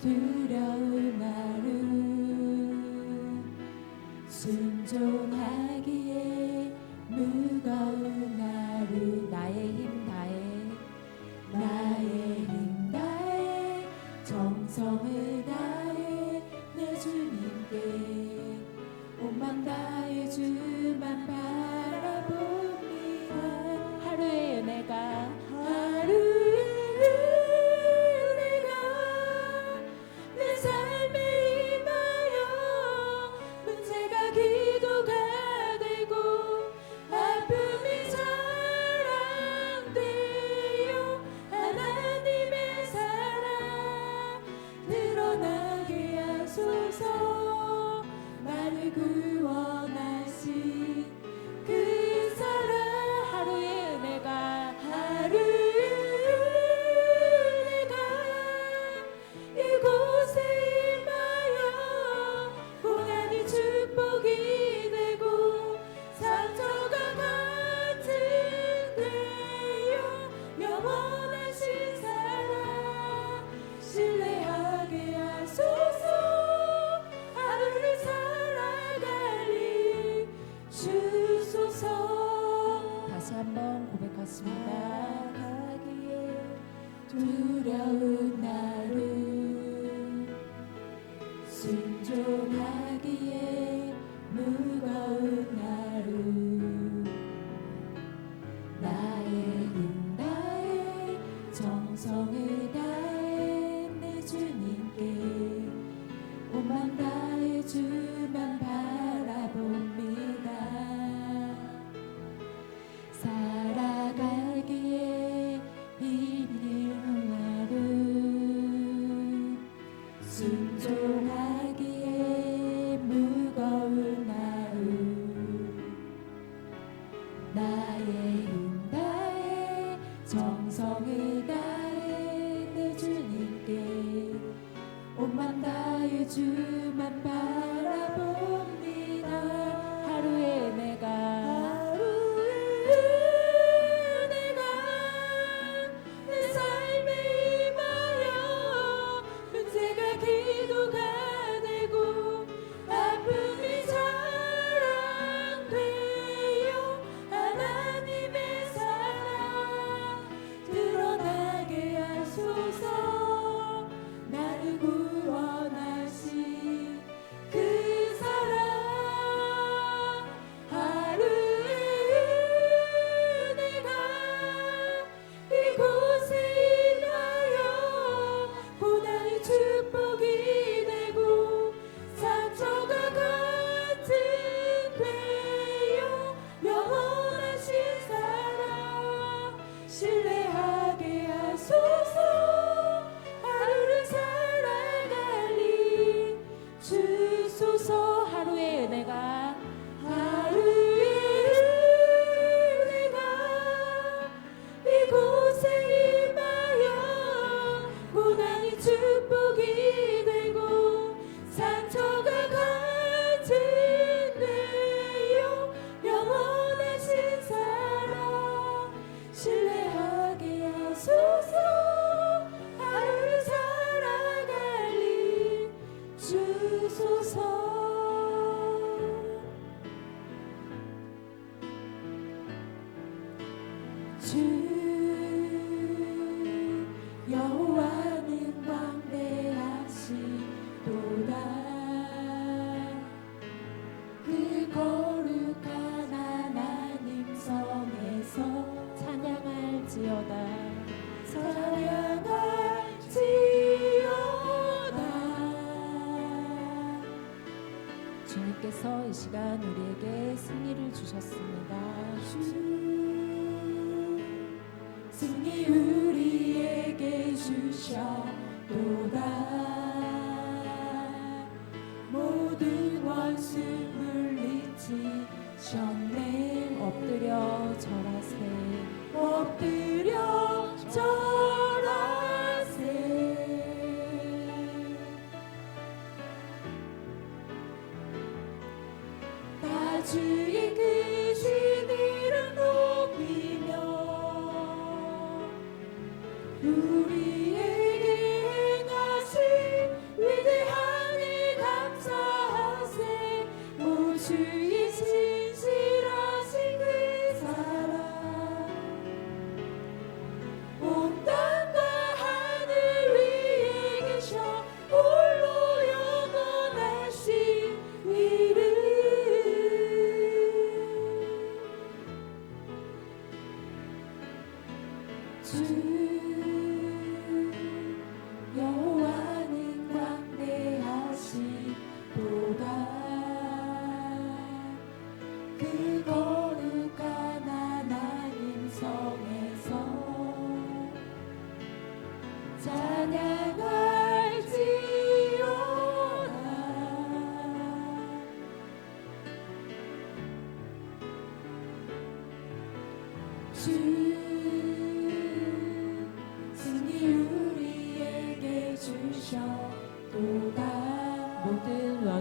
두려운 하루 순종하기에 무거운 하루 나의 힘 다해 정성을 다해 내 주님께 온맘 다해 주만 바라봅니다. 하루의 은혜가 내 삶에 임하여 문제가 기도가 되고 아픔이 자랑되어 하나님의 사랑 드러나게 하소서. 나를 구원하신 그 사랑 하루의 은혜가 이곳에 임하여 고난이 축복이 되고 상처가 같은 데요 영원하신 사랑 신뢰하게 하소서. 하루를 살아갈 주소서. 다시 한번 고백하십니다. 가기에 두려운 나를 순종하기에 무거운 하루 나의 힘 다해 정성을 다해 내 주님께 온맘 다해 주만 바라봅니다. 살아가기에 힘든 하루 순종하기에 무거운 하루 나의 힘 다해 정성을 다해 내 주님께 온맘 다해 주만 바라봅니다. 하루의 은혜가 내 삶에 임하여 문제가 기도가 되고 아픔이 자랑되어 하나님의 사랑 드러나게 하소서. 나를 구원하신 그 사랑 하루의 은혜가 이곳에 임하여 고난이 축복이 되고 상처가 같은 되어 영원하신 사랑 신뢰하게 하소서. 하루를 살아갈 주소서. 하루의 은혜가 이곳에 임하여 고난이 축복이 되고 상처가 같은 데요 영원하신 사랑 신뢰하게 하소서. 하루를 살아갈 주소서. 주 여호와는 광대하시도다. 그 거룩한 하나님 성에서 찬양할지어다. 주님께서 이 시간 우리에게 승리를 주셨습니다. 승리 우리에게 주셨도다. 모든 원수 물리치셨네. 엎드려 절하세. 엎드려 절하세. 다 주의 크신 이름 높이며 우리에게 행하신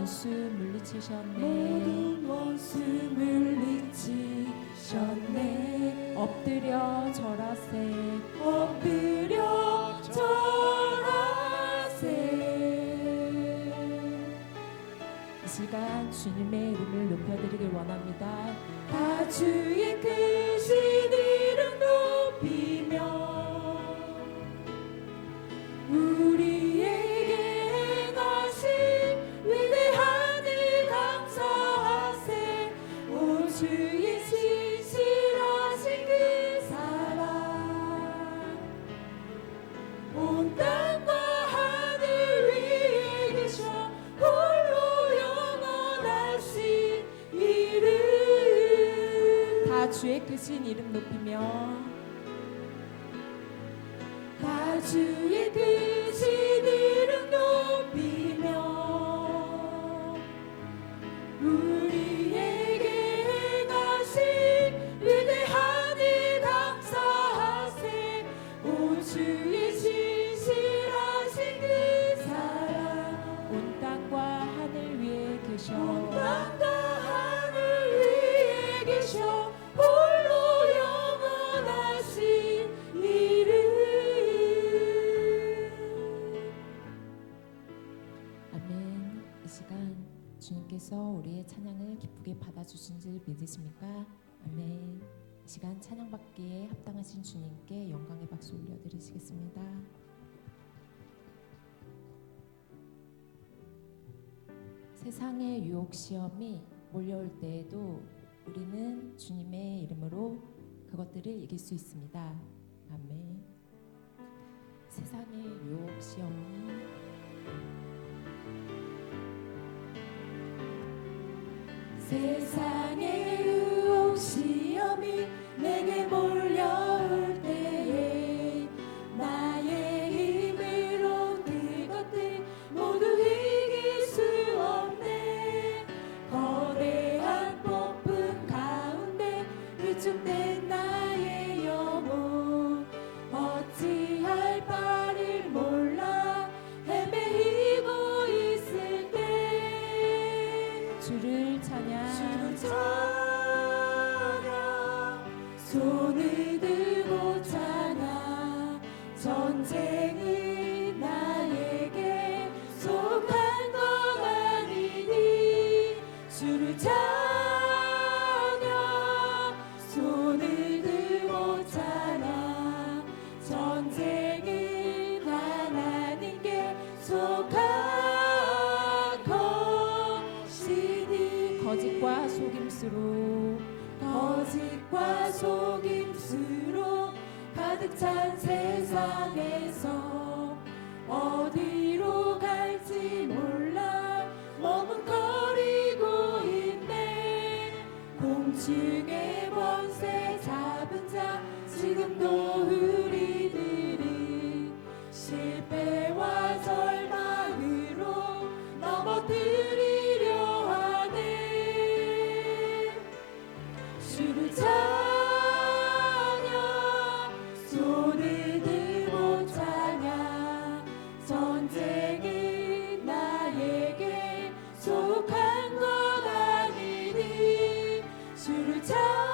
원수 물리치셨네. 모든 원수 물리치셨네. 엎드려 절하세. 엎드려 절하세. 이 시간 주님의 이름을 높여드리길 원합니다. 다 주의 크신 이름 높이며 우리에게 행하신 위대한 일 감사하세. 오 주의 신실하신 그 사랑 온 땅과 하늘 위에 계셔 홀로 영원하신 이름. 다 주의 크신 이름 높이며 다 주의 크신 이름 높이며 우리에게 행하신 위대한 일 감사하세. 오 주의 신실하신 그 사랑 온 땅과 하늘 위에 계셔. 온 땅과 하늘 위에 계셔 홀로 영원하신 이름. 아멘. 이 시간 주님께서 우리의 찬양을 기쁘게 받아주신 줄 믿으십니까? 아멘. 이 시간 찬양 받기에 합당하신 주님께 영광의 박수 올려드리시겠습니다. 세상의 유혹 시험이 몰려올 때에도 우리는 주님의 이름으로 그것들을 이길 수 있습니다. 아멘. 세상의 유혹 시험이 세상의 유혹 시험이 내게 몰려올 때에 나의 힘으로 그것들 모두 이길 수 없네. 거대한 폭풍 가운데 위축된 나의 영혼 어찌할 바를 몰라 헤매이고 있을 때 주를 찬양. 주를 찬양 손을 들고 찬양. 전쟁은 나에게 속한 것 아니니 주를 찬양 손을 들고 찬양. 전쟁은 하나님께 속한 것이니. 거짓과 속임수로 거짓과 속임수로 가득 찬 세상에서 어디로 갈지 몰라 머뭇거리고 있네. 공중의 번새 잡은 자 지금도 우리들이 실패와 절망으로 넘어뜨리려 하네. 주를 찬양 손을 들고 찬양. 전쟁은 나에게 속한 것 아니니 주를 찬양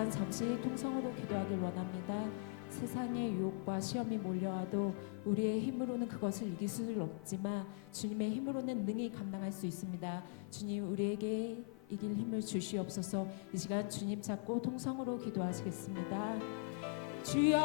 시간 잠시 통성으로 기도하길 원합니다. 세상의 유혹과 시험이 몰려와도 우리의 힘으로는 그것을 이길 수는 없지만 주님의 힘으로는 능히 감당할 수 있습니다. 주님, 우리에게 이길 힘을 주시옵소서. 이 시간 주님 찾고 통성으로 기도하시겠습니다. 주여,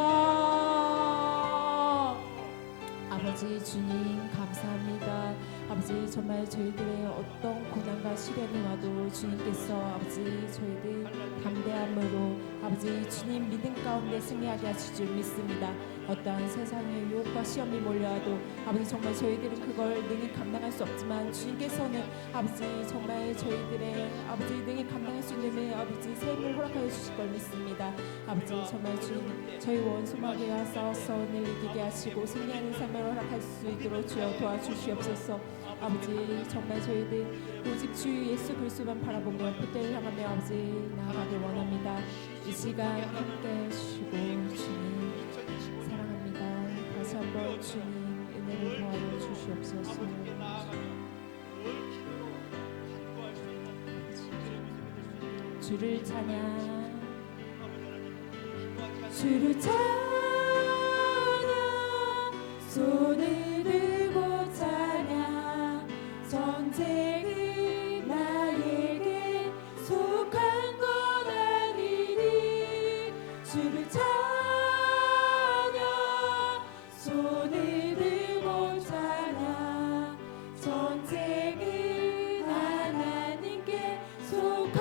아버지 주님 감사합니다. 아버지, 정말 저희들의 어떤 고난과 시련이 와도 주님께서 아버지 저희들 담대함으로 아버지 주님 믿음 가운데 승리하게 하실 줄 믿습니다. 어떠한 세상의 유혹과 시험이 몰려와도 아버지 정말 저희들은 그걸 능히 감당할 수 없지만 주님께서는 아버지 정말 저희들의 아버지 능히 감당할 수 있는 아버지 삶을 허락하여 주실 걸 믿습니다. 아버지 정말 주님 저희 원수마귀에 와서 싸움을 이기게 하시고 승리하는 삶을 허락할 수 있도록 주여 도와주시옵소서. 아버지 정말 저희들 오직 주 예수 그리스도만 바라보며 그때를 향하며 아버지 나아가길 원합니다. 이 시간 함께 해주시고 주님 사랑합니다. 다시 한번 주님 은혜를 더하여 주시옵소서. 주를 찬양, 주를 찬양, 손을 들고 찬양. 전쟁은 나에게 속한 것 아니니. 주를 찬양, 손을 들고 찬양. 전쟁은 하나님께 속한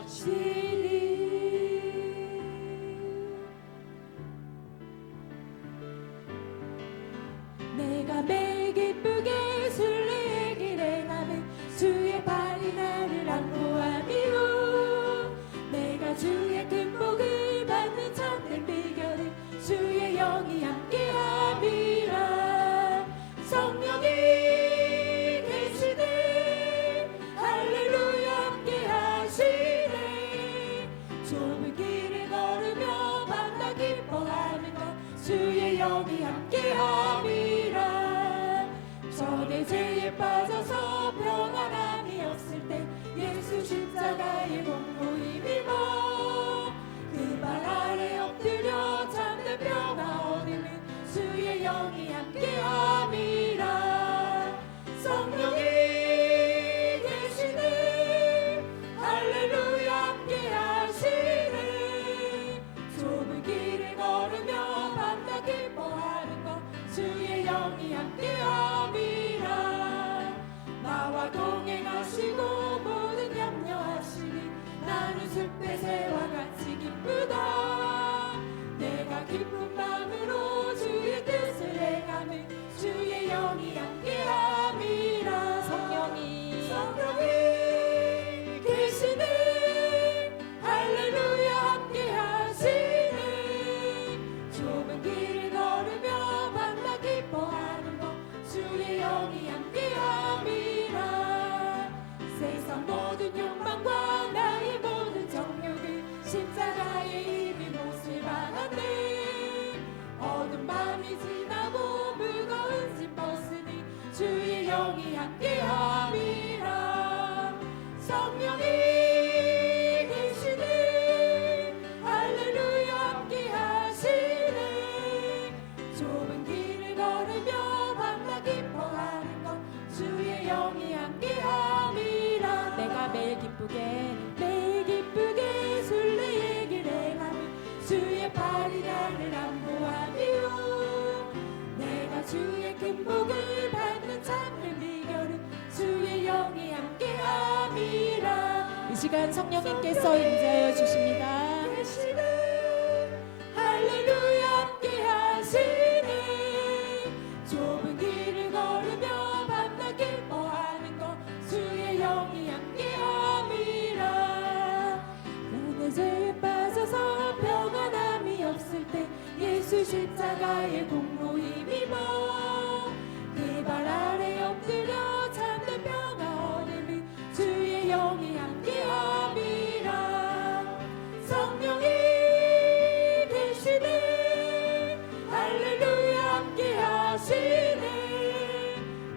것이니. 내가 매일 기쁘게 순례의 길에 가는 주의 발이 나를 안보함이로. 내가 주의 큰 복을 받는 참된 비결은 주의 영이 함께함이라. 성령이 계시네, 할렐루야 함께하시네. 좁은 길을 걸으며 밤낮 기뻐하는 것 주의 영이 함께함이라. 전에 죄에 빠져서 평안함이 없을 때 예수 십자가의 공로 힘입어 그 발 아래 엎드려 참된 평화 얻으면 주의 영이 함께함이라. 성령이 계시네, 할렐루야 함께하시네. 좁은 길을 걸으며 밤낮 기뻐하는 것 주의 영이 함께함이라. 나와 동행하시고 모든 염려하시니 나는 숲에새와 같이 기쁘다. 내가 기쁜 마음으로 주의 뜻을 행하는 주의 영이 함께함이라. 성령이 계시네, 할렐루야 함께하시네. 좁은 길을 걸으며 밤낮 기뻐하는 것 주의 영이 함께함이라. 세상 모든 욕망과 나의 모든 정욕을 십자가에 이미 못을 박았네. 어두운 밤이 지나고 무거운 짐 벗으니 주의 영이 함께함이라. 성령이 계시네, 할렐루야 함께하시네. 좁은 길을 걸으며 밤낮 기뻐하는 것 주의 영이 함께함이라. 내가 매일 기쁘게 순례의 길에 가는 주의 발이 나를 안보함이요. 내가 주의 큰 복을 받는 참된 비결은 주의 영이 함께함이라. 이 시간 성령님께서 임재하여 주십니다. 계시네, 할렐루야 함께하시네. 좁은 길을 걸으며 밤낮 기뻐하는 것 주의 영이 함께함이라. 내 죄에 빠져서 평안함이 없을 때 예수 십자가의 공로 힘입어 그 발 아래 엎드려 참된 평화 얻으니 주의 영이 함께함이라. 성령이 계시네, 할렐루야 함께하시네.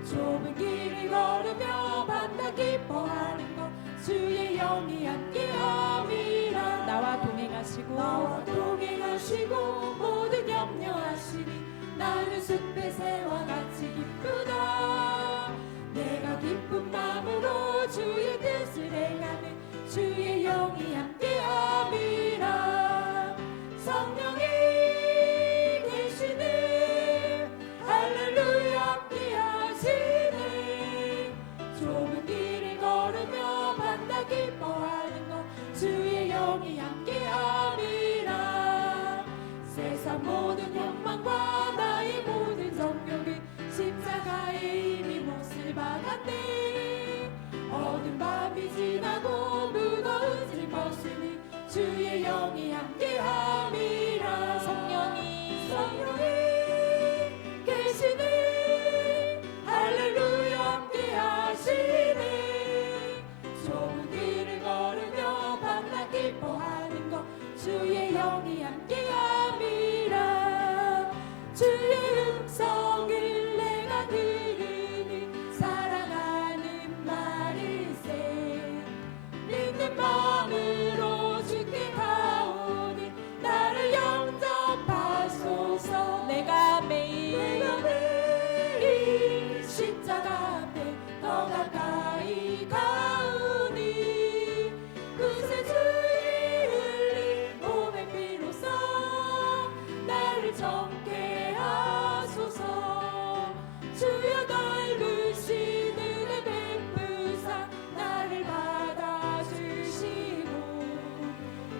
좁은 길을 걸으며 밤낮 기뻐하는 것 주의 영이 함께 나와 동행하시고 모든 염려하시니 나는 숲의 새와 같이 기쁘다. 내가 기쁜 마음으로 주의 뜻을 행하는 주의 영이 함께함이라. 성령이 계시네 할렐루야 함께하시네. 좁은 길을 걸으며 밤낮 기뻐하는 것 주의 영이 함께함이라. 세상 모든 욕망과 나의 모든 정욕은 십자가에 이미 몫을 받았네. 어두운 밤이 지나고 무거운 짐 벗으니 주의 영이 함께함이라. 성령이 계시네 할렐루야 함께하시네. 좁은 길을 걸으며 밤낮 기뻐하는 것 주의 영이 함께함이라. 주의 음성을 내가 들으니 사랑하는 말일세. 믿는 마음으로 주께 가오니 나를 영접하소서. 내가 매일 십자가 앞에 더 가까이 가오니 그새 주의 흘린 몸의 피로써 나를 정케 하소서. 주여 넓으신 은혜 베푸사 나를 받아주시고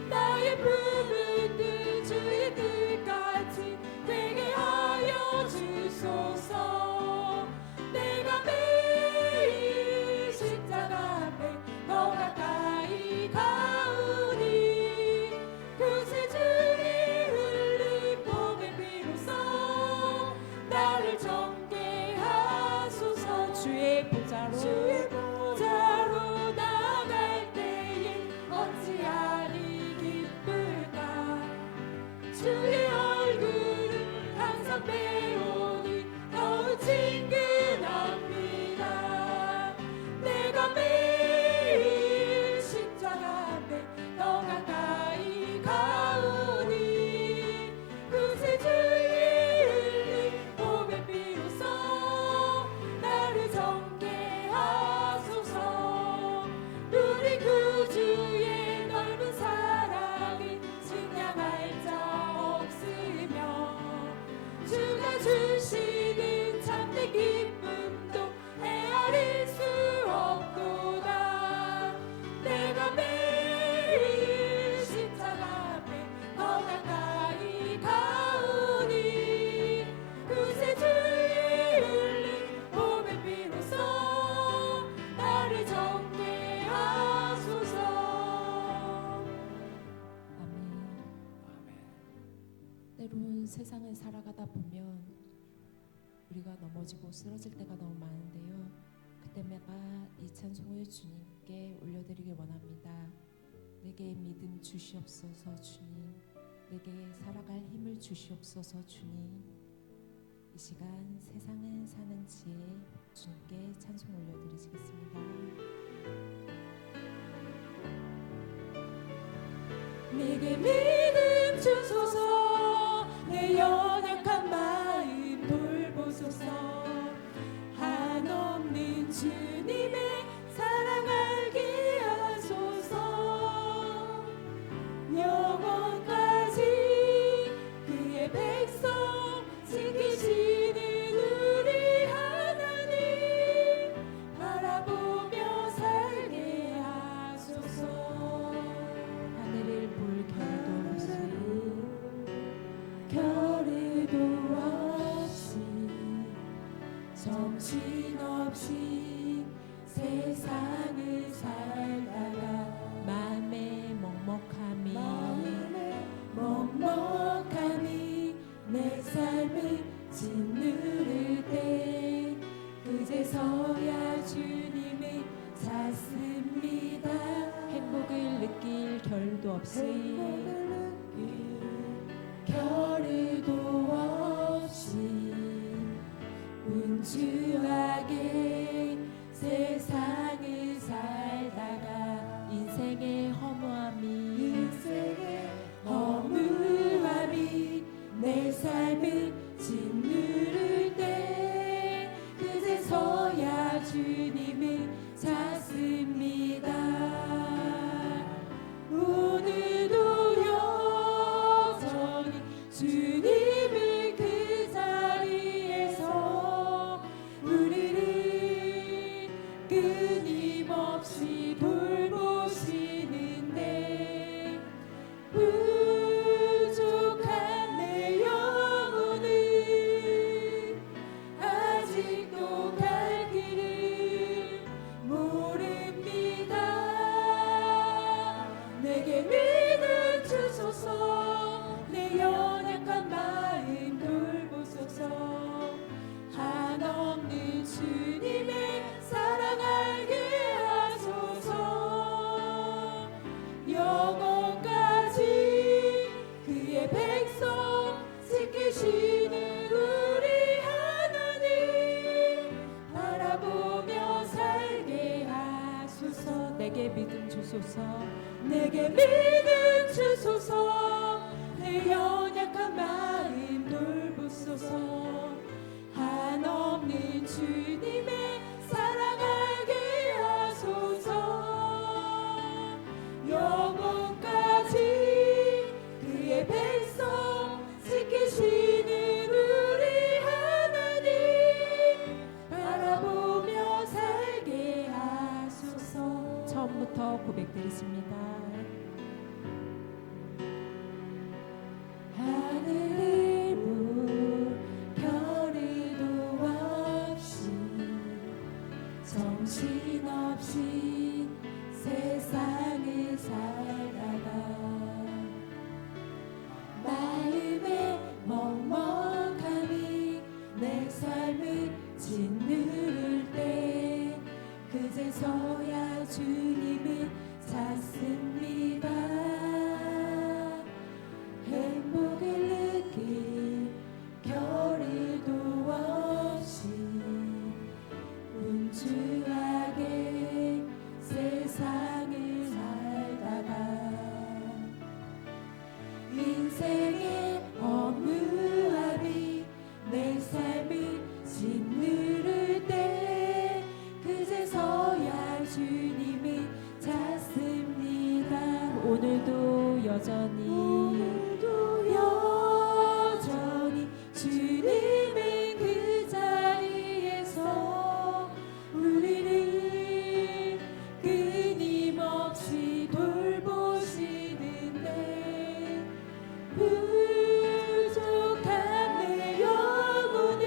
나의 부른 뜻 주의 뜻같이 되게 하여 주소서. 내가 매일 십자가 앞에 더 가까이 가오니 그새 주의 흘린 몸의 피로써 나를 정케 하소서. 주의 보좌로 나갈 때에 어찌하리 기쁠까. 주의 얼굴을 항상 배우니 더욱 친근합니다. 내가 매일 십자가 앞에 더 가까이 가오니 그새 주의 흘린 몸의 피로써 나를 정케 하소서. 우리 구주의 넓은 사랑이 증량할 자 없으며 주가 주시는 참된 기쁨도 헤아릴 수 없도다. 내가 매일 십자가 앞에 더 가까이 가오니 그새 주의 흘린 몸의 피로써 나를 정케 하소서. 아멘. 때론 세상을 살아가다 보면 우리가 넘어지고 쓰러질 때가 너무 많은데요. 그때마다 이 찬송을 주님께 올려드리길 원합니다. 내게 믿음 주시옵소서 주님. 내게 살아갈 힘을 주시옵소서 주님. 이 시간 세상은 사는 지혜 주님께 찬송 올려드리시겠습니다. 내게 믿음 주소서. 내 연약한 마음 돌보소서. 한없는 주님의 사랑 알게 하소서. 영원까지 그의 백성 지키시는 우리 하나님 바라보며 살게 하소서. 하늘을 볼 결의도 없이 정신없이 세상을 살다가 마음의 먹먹함이 내 삶을 짓누를 때 그제서야 주님을 찾습니다. 행복을 느낄 결도 없이 결의도 없이 운주하게 주소서. 내게 믿음 주소서. 내 연약한 마음 돌보소서. 한없는 주님의 사랑 알게 하소서. 영원까지 그의 백성 지키시는 우리 하나님 바라보며 살게 하소서. 처음부터 고백드리십니다. 하늘을 볼 별의도 없이 정신없이 세상을 살다가 마음에 먹먹함이 내 삶을 짓누를 때 그제서야 주님을 찾습니다. 행복을 느낄 겨를도 없이 분주하게 세상을 살다가 인생의 허무함이 내 삶을 짓누를 때 그제서야 주님을 찾습니다. 오늘도 여전히 주님의 그 자리에서 우리를 끊임없이 돌보시는데 부족한 내 영혼은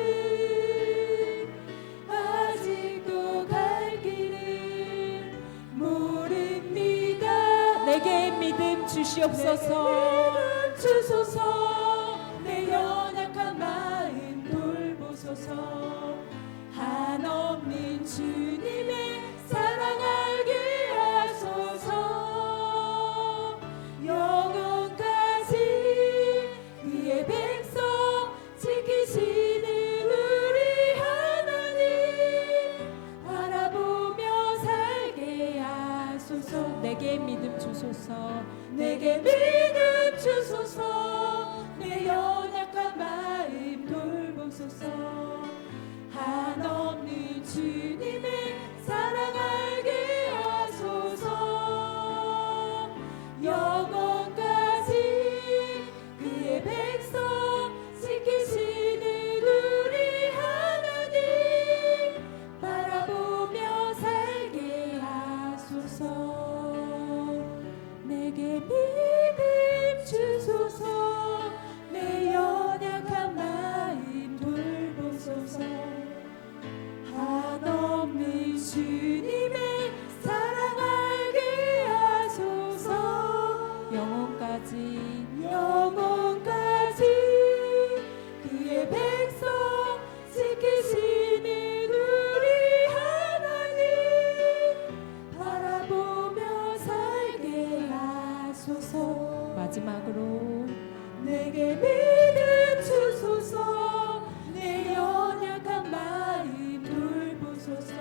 아직도 갈 길을 모릅니다. 내게 믿음 주시옵소서. 주소서. 내 연약한 마음 돌보소서. 한없는 주님의 사랑 알게 하소서. 영원까지 그의 백성 지키시는 우리 하나님 바라보며 살게 하소서. 내게 믿음 주소서. 내게 믿음 주소서. 내 연약한 마음 돌보소서. 한없는 주님의 사랑 알게 하소서. 영원까지 그의 백성 지키시는 우리 하나님 바라보며 살게 하소서. 내게 믿음 주소서. 내 연약한 마음 돌보소서. 한없는 주님의 사랑 알게 하소서. 영원까지 그의 백성 지키시는 우리 하나님 바라보며 살게 하소서. 마지막으로 내게 믿음 주소서. 내 연약한 마음 돌보소서.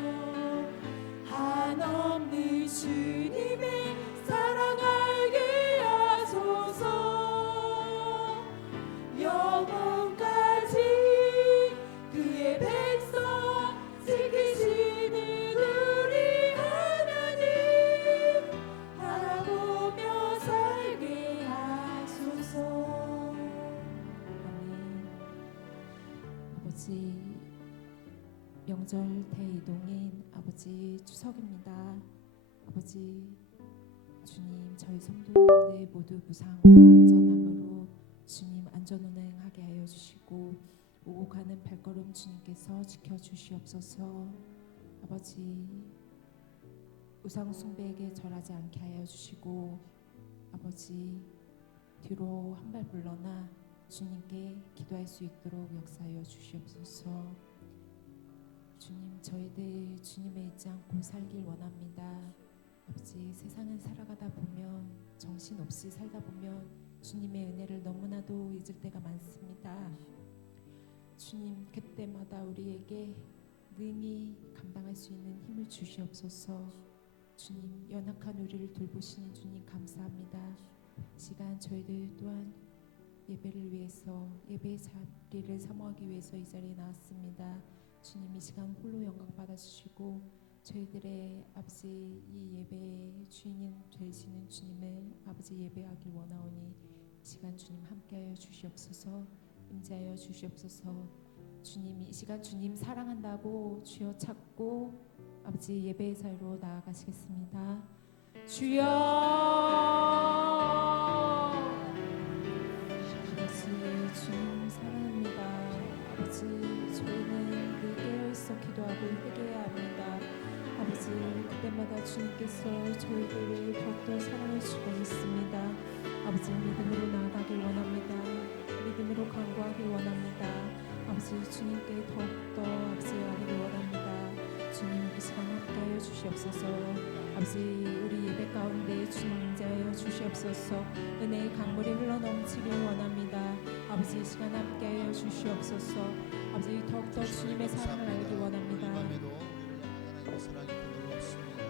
한없는 주님의 사랑 알게 하소서. 영원까지 그의 백성 지키시는 우리 하나님 바라보며 살게 하소서. 아멘. 아버지, 명절 대이동인 아버지 추석입니다. 아버지, 주님 저희 성도님들 모두 무사함과 안전함으로 주님 안전운행하게 하여 주시고 오고 가는 발걸음 주님께서 지켜주시옵소서. 아버지, 우상 숭배에게 절하지 않게 하여 주시고 아버지, 뒤로 한 발 물러나 주님께 기도할 수 있도록 역사하여 주시옵소서. 주님, 저희들 주님을 잊지 않고 살길 원합니다. 아버지, 세상은 살아가다 보면 정신없이 살다 보면 주님의 은혜를 너무나도 잊을 때가 많습니다. 주님, 그때마다 우리에게 능히 감당할 수 있는 힘을 주시옵소서. 주님, 연약한 우리를 돌보시는 주님 감사합니다. 시간 저희들 또한 예배를 위해서, 예배의 자리를 사모하기 위해서 이 자리에 나왔습니다. 주님, 이 시간 홀로 영광 받아주시고 저희들의 아버지 이 예배의 주인이 되시는 주님을 아버지 예배하길 원하오니 이 시간 주님 함께하여 주시옵소서. 임재하여 주시옵소서. 주님, 이 시간 주님 사랑한다고 주여 찾고 아버지 예배의 자리로 나아가시겠습니다. 주여, 아버지 주님 사랑합니다. 아버지 저희는 늘 깨어있어 기도하고 회개해야 합니다. 아버지 그때마다 주님께서 저희들을 더욱더 사랑해 주고 있습니다. 아버지 믿음으로 나아가길 원합니다. 믿음으로 간구하길 원합니다. 아버지 주님께 더욱더 아버지 아뢰길 원합니다. 주님 이 시간 함께하여 주시옵소서. 아버지 우리 예배 가운데 주님 임재하여 주시옵소서. 은혜의 강물이 흘러넘치길 원합니다. 아버지 이 시간 함께하여 주시옵소서. 아버지 더욱더 주님의 사랑을 알기 원합니다. 오늘 이 밤에도 우리를 향한 하나님의 사랑이 그 놀랍습니다.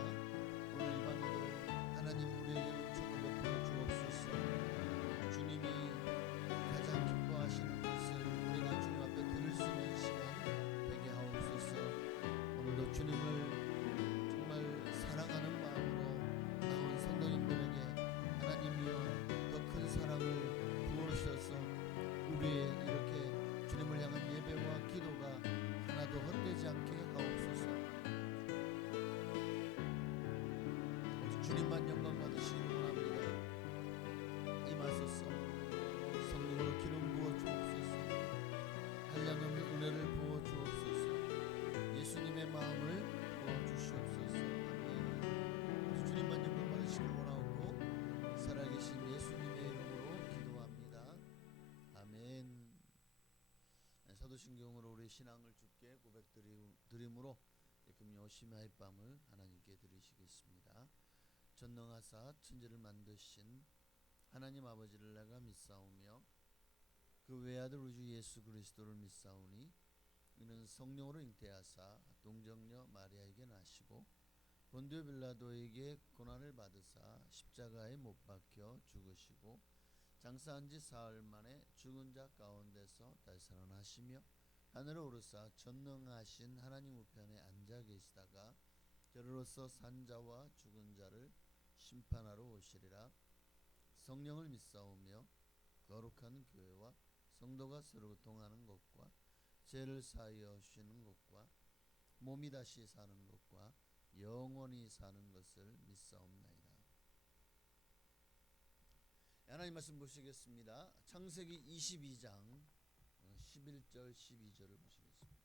오늘 이 밤에도 하나님 우리에게 은총을 베풀어 주옵소서. 주님이 가장 기뻐하시는 것을 우리가 주님 앞에 들을 수 있는 시간 되게 하옵소서. 오늘도 주님을 정말 사랑하는 마음으로 나온 성도님들에게 하나님이여 더 큰 사랑을 부어주셔서 우리의 이렇게 주님을 향한 예배와 기도가 하나도 헛되지 않게 하옵소서. 주님만 영광 받으시기 원합니다. 임하소서. 성령으로 기름 부어 주옵소서. 한량없는 은혜를 부어 주옵소서. 예수님의 마음을 부어 주시옵소서. 아멘. 주님만 영광 받으시길 원하옵고 살아계신 예수님의 이름으로 기도합니다. 아멘. 사도신경으로 우리 신앙을 주께 고백드림으로 금요 심야의 밤을 하나님께 드리시겠습니다. 전능하사 천지를 만드신 하나님 아버지를 내가 믿사오며 그 외아들 우리 주 예수 그리스도를 믿사오니 이는 성령으로 잉태하사 동정녀 마리아에게 나시고 본디오 빌라도에게 고난을 받으사 십자가에 못 박혀 죽으시고 장사한 지 사흘 만에 죽은 자 가운데서 다시 살아나시며 하늘에 오르사 전능하신 하나님 우편에 앉아 계시다가 저로서 산 자와 죽은 자를 심판하러 오시리라. 성령을 믿사오며 거룩한 교회와 성도가 서로 교통하는 것과 죄를 사하여 주시는 것과 몸이 다시 사는 것과 영원히 사는 것을 믿사옵나이다. 하나님 말씀 보시겠습니다. 창세기 22장 11절 12절을 보시겠습니다.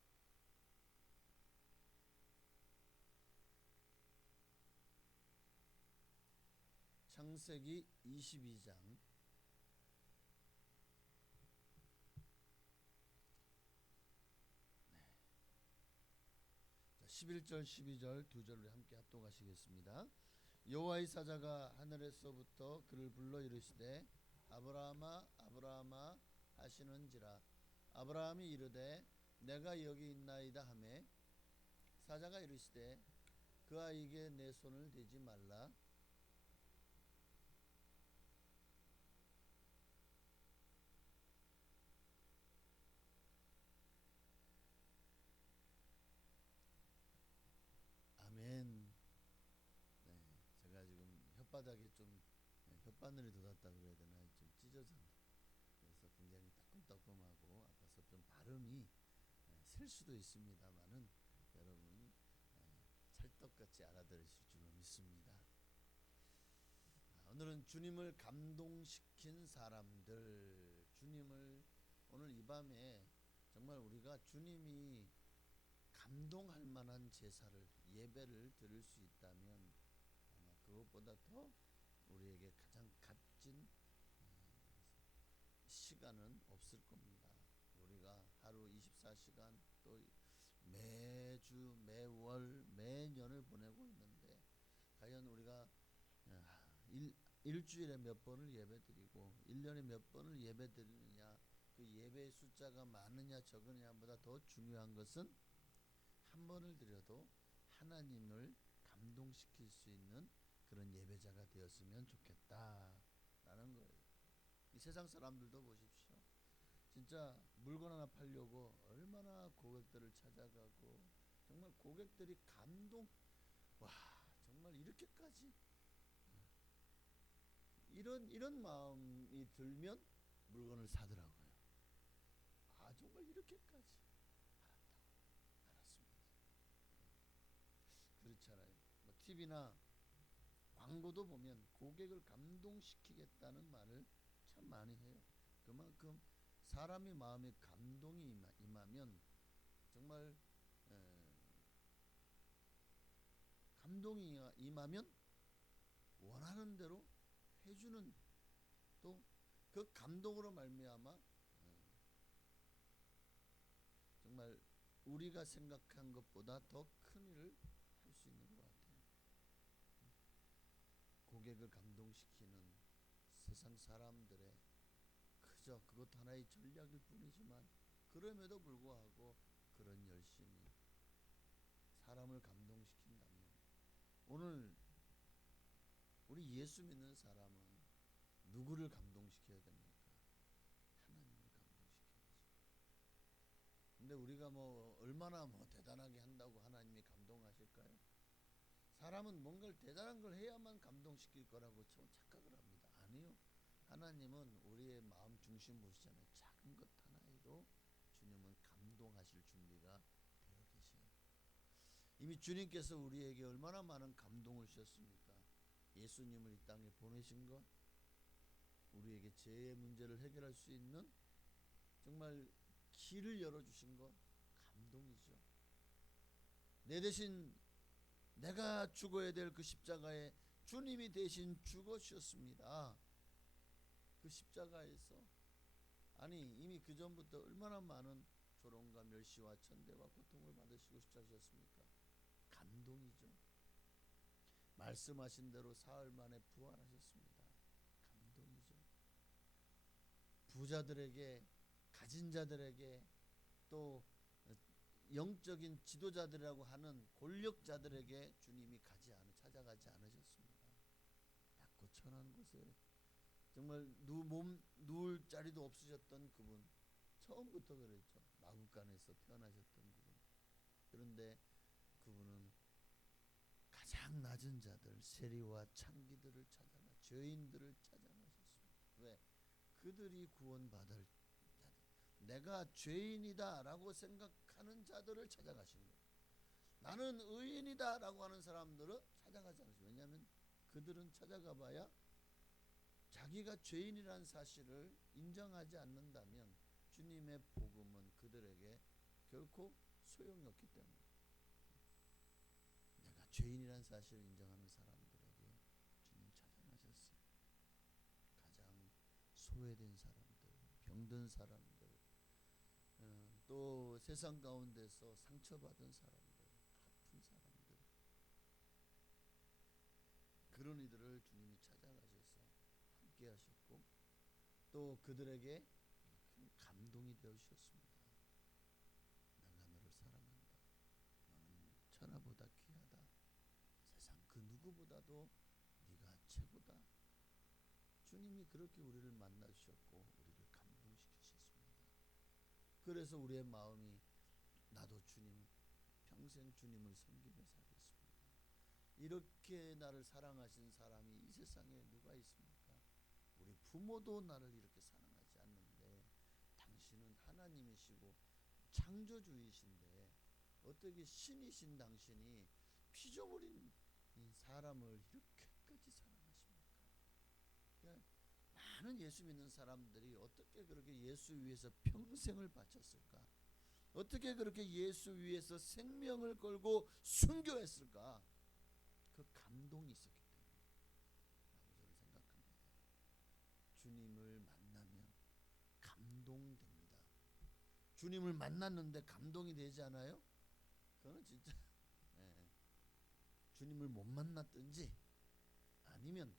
창세기 22장 11절 12절 두 절을 함께 합독하시겠습니다. 여호와의 사자가 하늘에서부터 그를 불러 이르시되 아브라함아 아브라함아 하시는지라. 아브라함이 이르되 내가 여기 있나이다 하매 사자가 이르시되 그 아이에게 내 손을 대지 말라. 아멘. 네, 제가 지금 혓바닥에 좀 혓바늘이 돋았다 그래야 되나 좀 찢어졌네. 그래서 굉장히 따끔따끔하고 아파서 좀 발음이 셀 수도 있습니다만은 여러분 찰떡같이 알아들으실 줄로 믿습니다. 오늘은 주님을 감동시킨 사람들, 주님을 오늘 이 밤에 정말 우리가 주님이 감동할 만한 제사를 예배를 드릴 수 있다면 아마 그것보다 더 우리에게 가장 값진 시간은 없을 겁니다. 우리가 하루 24시간 또 매주 매월 매년을 보내고 있는데 과연 우리가 일주일에 몇 번을 예배드리고 1년에 몇 번을 예배드리느냐, 그 예배의 숫자가 많으냐 적으냐보다 더 중요한 것은 한 번을 드려도 하나님을 감동시킬 수 있는 그런 예배자가 되었으면 좋겠다라는 거예요. 이 세상 사람들도 보십시오. 진짜 물건 하나 팔려고 얼마나 고객들을 찾아가고 정말 고객들이 감동, 와 정말 이렇게까지 이런 마음이 들면 물건을 사더라고요. 아 정말 이렇게까지 알았습니다. 그렇잖아요. 뭐 TV나 광고도 보면 고객을 감동시키겠다는 말을 참 많이 해요. 그만큼 사람의 마음에 감동이 임하면 정말 감동이 임하면 원하는 대로 해주는, 또 그 감동으로 말미암아 정말 우리가 생각한 것보다 더 큰 일을 할 수 있는 것 같아요. 고객을 감동시키는 세상 사람들의 그저 그것 하나의 전략일 뿐이지만 그럼에도 불구하고 그런 열심이 사람을 감동시킨다면 오늘 우리 예수 믿는 사람은 누구를 감동시켜야 됩니까? 하나님을 감동시켜야지. 근데 우리가 뭐 얼마나 뭐 대단하게 한다고 하나님이 감동하실까요? 사람은 뭔가를 대단한 걸 해야만 감동시킬 거라고 참 착각을 합니다. 아니요. 하나님은 우리의 마음 중심 보시잖아요. 작은 것 하나에도 주님은 감동하실 준비가 되어 계셔요. 이미 주님께서 우리에게 얼마나 많은 감동을 주셨습니까? 예수님을 이 땅에 보내신 것, 우리에게 죄의 문제를 해결할 수 있는 정말 길을 열어주신 것, 감동이죠. 내 대신 내가 죽어야 될 그 십자가에 주님이 대신 죽어주셨습니다. 그 십자가에서 아니 이미 그 전부터 얼마나 많은 조롱과 멸시와 천대와 고통을 받으시고 십자가셨습니까? 감동이죠. 말씀하신 대로 사흘 만에 부활하셨습니다. 감동이죠. 부자들에게, 가진 자들에게, 또 영적인 지도자들이라고 하는 권력자들에게 주님이 찾아가지 않으셨습니다. 낮고 천한 곳에 정말 누울 자리도 없으셨던 그분, 처음부터 그랬죠. 마구간에서 태어나셨던 그분. 그런데 그분은 가장 낮은 자들, 세리와 창기들을 찾아가, 죄인들을 찾아가셨습니다. 왜? 그들이 구원받을 자들, 내가 죄인이다 라고 생각하는 자들을 찾아가신 거예요. 나는 의인이다 라고 하는 사람들은 찾아가지 않으세요. 왜냐하면 그들은 찾아가 봐야 자기가 죄인이라는 사실을 인정하지 않는다면 주님의 복음은 그들에게 결코 소용이 없기 때문에, 내가 죄인이라는 사실을 인정하는 사람들에게 주님 찾아나셨어요. 가장 소외된 사람들, 병든 사람들, 또 세상 가운데서 상처받은 사람들, 아픈 사람들, 그런 이들을 주님이 찾아가셔서 함께 하셨고 또 그들에게 큰 감동이 되어 주셨습니다. 내가 너를 사랑한다. 너는 천하보다 귀하다. 세상 그 누구보다도 네가 최고다. 주님이 그렇게 우리를 만나 주셨고 우리를 감동시키셨습니다. 그래서 우리의 마음이 나도 주님, 평생 주님을 섬기며 살겠습니다. 이렇게 나를 사랑하신 사람이 이 세상에 누가 있습니까? 우리 부모도 나를 이렇게 사랑하지 않는데 당신은 하나님이시고 창조주이신데 어떻게 신이신 당신이 피조물인 이 사람을 이렇게까지 사랑하십니까? 그러니까 많은 예수 믿는 사람들이 어떻게 그렇게 예수 위해서 평생을 바쳤을까? 어떻게 그렇게 예수 위해서 생명을 걸고 순교했을까? 그 감동이 있었기 때문에 라고 저는 생각합니다. 주님을 만나면 감동됩니다. 주님을 만났는데 감동이 되지 않아요? 그거는 진짜 주님을 못 만났든지 아니면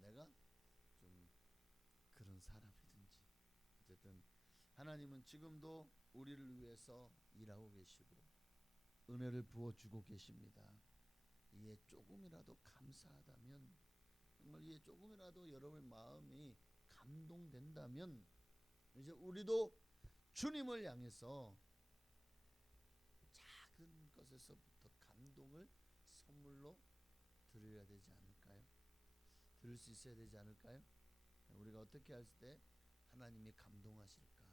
내가 좀 그런 사람이든지 어쨌든 하나님은 지금도 우리를 위해서 일하고 계시고 은혜를 부어주고 계십니다. 이에 조금이라도 감사하다면, 정말 이에 조금이라도 여러분의 마음이 감동된다면, 이제 우리도 주님을 향해서 작은 것에서부터 감동을 선물로 드려야 되지 않을까요? 들을 수 있어야 되지 않을까요? 우리가 어떻게 할 때 하나님이 감동하실까?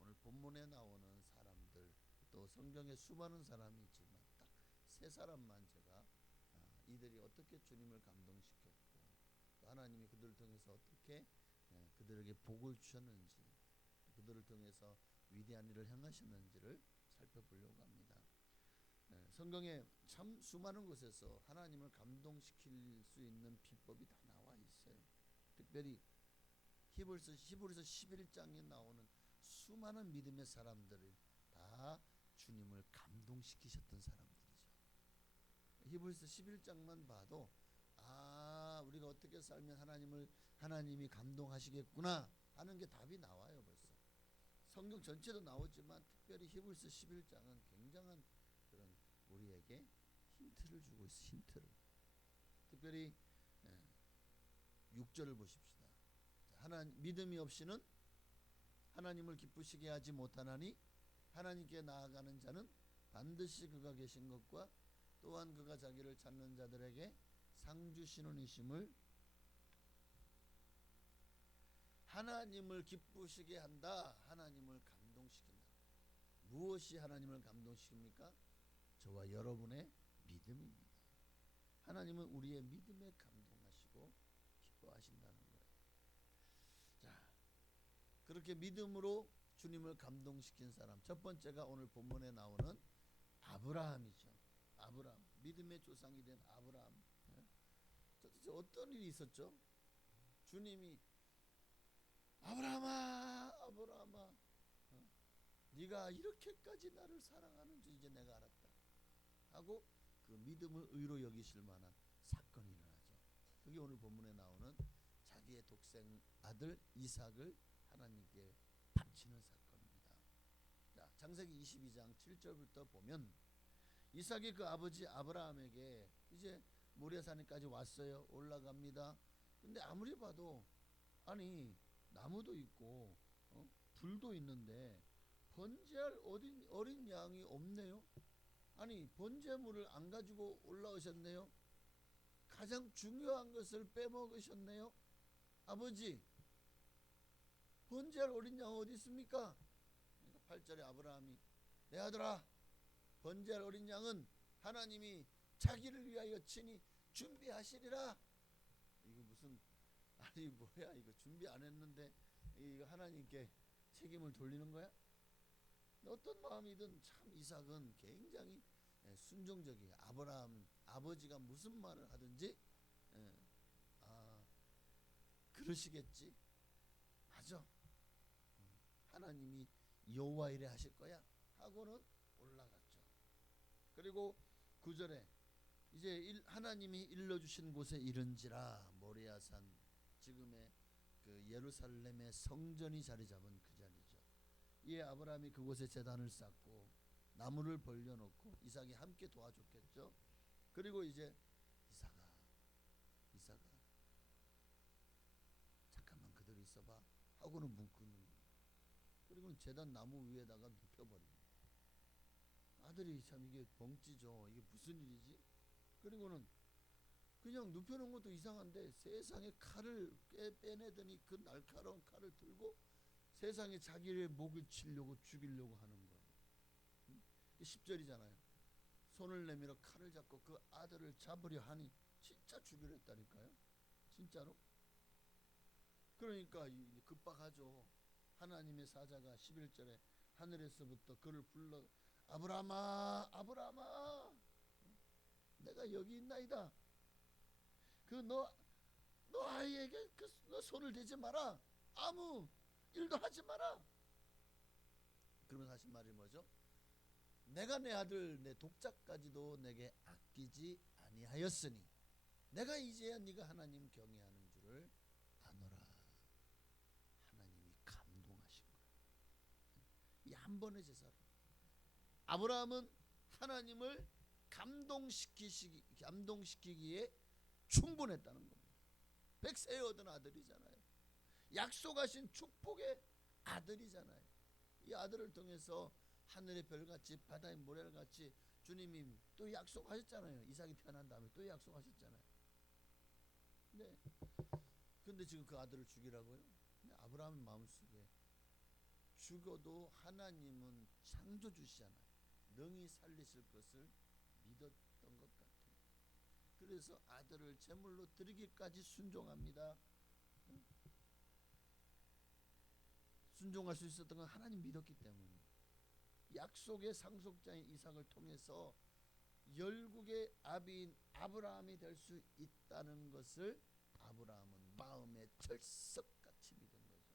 오늘 본문에 나오는 사람들, 또 성경에 수많은 사람이 있지만 딱 세 사람만 제가 이들이 어떻게 주님을 감동시켰고, 또 하나님이 그들을 통해서 어떻게 그들에게 복을 주셨는지, 그들을 통해서 위대한 일을 행하셨는지를 살펴보려고 합니다. 성경에 참 수많은 곳에서 하나님을 감동시킬 수 있는 비법이 다 나와 있어요. 특별히 히브리서 11장에 나오는 수많은 믿음의 사람들을 다 주님을 감동시키셨던 사람들이죠. 히브리서 11장만 봐도 우리가 어떻게 살면 하나님이 감동하시겠구나 하는 게 답이 나와요. 벌써 성경 전체도 나오지만 특별히 히브리서 11장은 굉장한 그런 우리에게 힌트를 주고 있어. 힌트를. 특별히 6절을 보십시다. 믿음이 없이는 하나님을 기쁘시게 하지 못하나니 하나님께 나아가는 자는 반드시 그가 계신 것과 또한 그가 자기를 찾는 자들에게 상 주시는 이심을, 하나님을 기쁘시게 한다. 하나님을 감동시킨다. 무엇이 하나님을 감동시킵니까? 저와 여러분의 믿음입니다. 하나님은 우리의 믿음에 감동하시고 기뻐하신다는 거예요. 자, 그렇게 믿음으로 주님을 감동시킨 사람, 첫 번째가 오늘 본문에 나오는 아브라함이죠. 아브라함, 믿음의 조상이 된 아브라함. 도대체 어떤 일이 있었죠? 주님이 아브라함아, 아브라함아, 네가 이렇게까지 나를 사랑하는 줄 이제 내가 알았다 하고 그 믿음을 의로 여기실 만한 사건이 일어나죠. 그게 오늘 본문에 나오는 자기의 독생 아들 이삭을 하나님께 바치는 사건입니다. 자, 창세기 22장 7절부터 보면 이삭이 그 아버지 아브라함에게 이제 모리아산에까지 왔어요. 올라갑니다. 근데 아무리 봐도 아니 나무도 있고 불도 있는데 번제할 어린 양이 없네요. 아니 번제물을 안 가지고 올라오셨네요. 가장 중요한 것을 빼먹으셨네요. 아버지, 번제할 어린 양 어디 있습니까? 8절에 아브라함이 내 아들아, 번제할 어린 양은 하나님이 자기를 위하여 친히 준비하시리라. 이거 무슨 뭐야, 이거 준비 안 했는데 이거 하나님께 책임을 돌리는 거야? 어떤 마음이든 참 이삭은 굉장히 순종적이에요. 아브라함 아버지가 무슨 말을 하든지 그러시겠지. 맞아. 하나님이 여호와 이래 하실 거야 하고는 올라갔죠. 그리고 9절에 이제 하나님이 일러주신 곳에 이른지라, 모리아산, 지금의 그 예루살렘의 성전이 자리 잡은 그 자리죠. 이에 아브라함이 그곳에 제단을 쌓고 나무를 벌려놓고 이삭이 함께 도와줬겠죠. 그리고 이제 이삭아 잠깐만 그대로 있어봐 하고는 뭉크는 거예요. 그리고 제단 나무 위에다가 눕혀버립니다. 아들이 참 이게 벙찌죠. 이게 무슨 일이지? 그리고는 그냥 눕혀놓은 것도 이상한데 세상에 칼을 빼내더니 그 날카로운 칼을 들고 세상에 자기의 목을 치려고 죽이려고 하는 거예요. 10절이잖아요. 손을 내밀어 칼을 잡고 그 아들을 잡으려 하니 진짜 죽이려 했다니까요. 진짜로. 그러니까 급박하죠. 하나님의 사자가 11절에 하늘에서부터 그를 불러 아브라함아, 아브라함아, 내가 여기 있나이다. 너 아이에게 너 손을 대지 마라. 아무 일도 하지 마라. 그러면서 하신 말이 뭐죠? 내가 내 아들 내 독자까지도 내게 아끼지 아니하였으니 내가 이제야 네가 하나님 경외하는 줄을 아노라. 하나님이 감동하신 거예요. 이 한 번의 제사로 아브라함은 하나님을 감동시키기에 충분했다는 겁니다. 백세에 얻은 아들이잖아요. 약속하신 축복의 아들이잖아요. 이 아들을 통해서 하늘의 별같이 바다의 모래같이 주님이 또 약속하셨잖아요. 이삭이 태어난 다음에 또 약속하셨잖아요. 근데 지금 그 아들을 죽이라고요? 근데 아브라함의 마음속에 죽어도 하나님은 창조주시잖아요. 능히 살리실 것을 믿었던 것 같아요. 그래서 아들을 제물로 드리기까지 순종합니다. 순종할 수 있었던 건 하나님 믿었기 때문에. 약속의 상속자인 이삭을 통해서 열국의 아비인 아브라함이 될 수 있다는 것을 아브라함은 마음에 철석같이 믿은 거죠.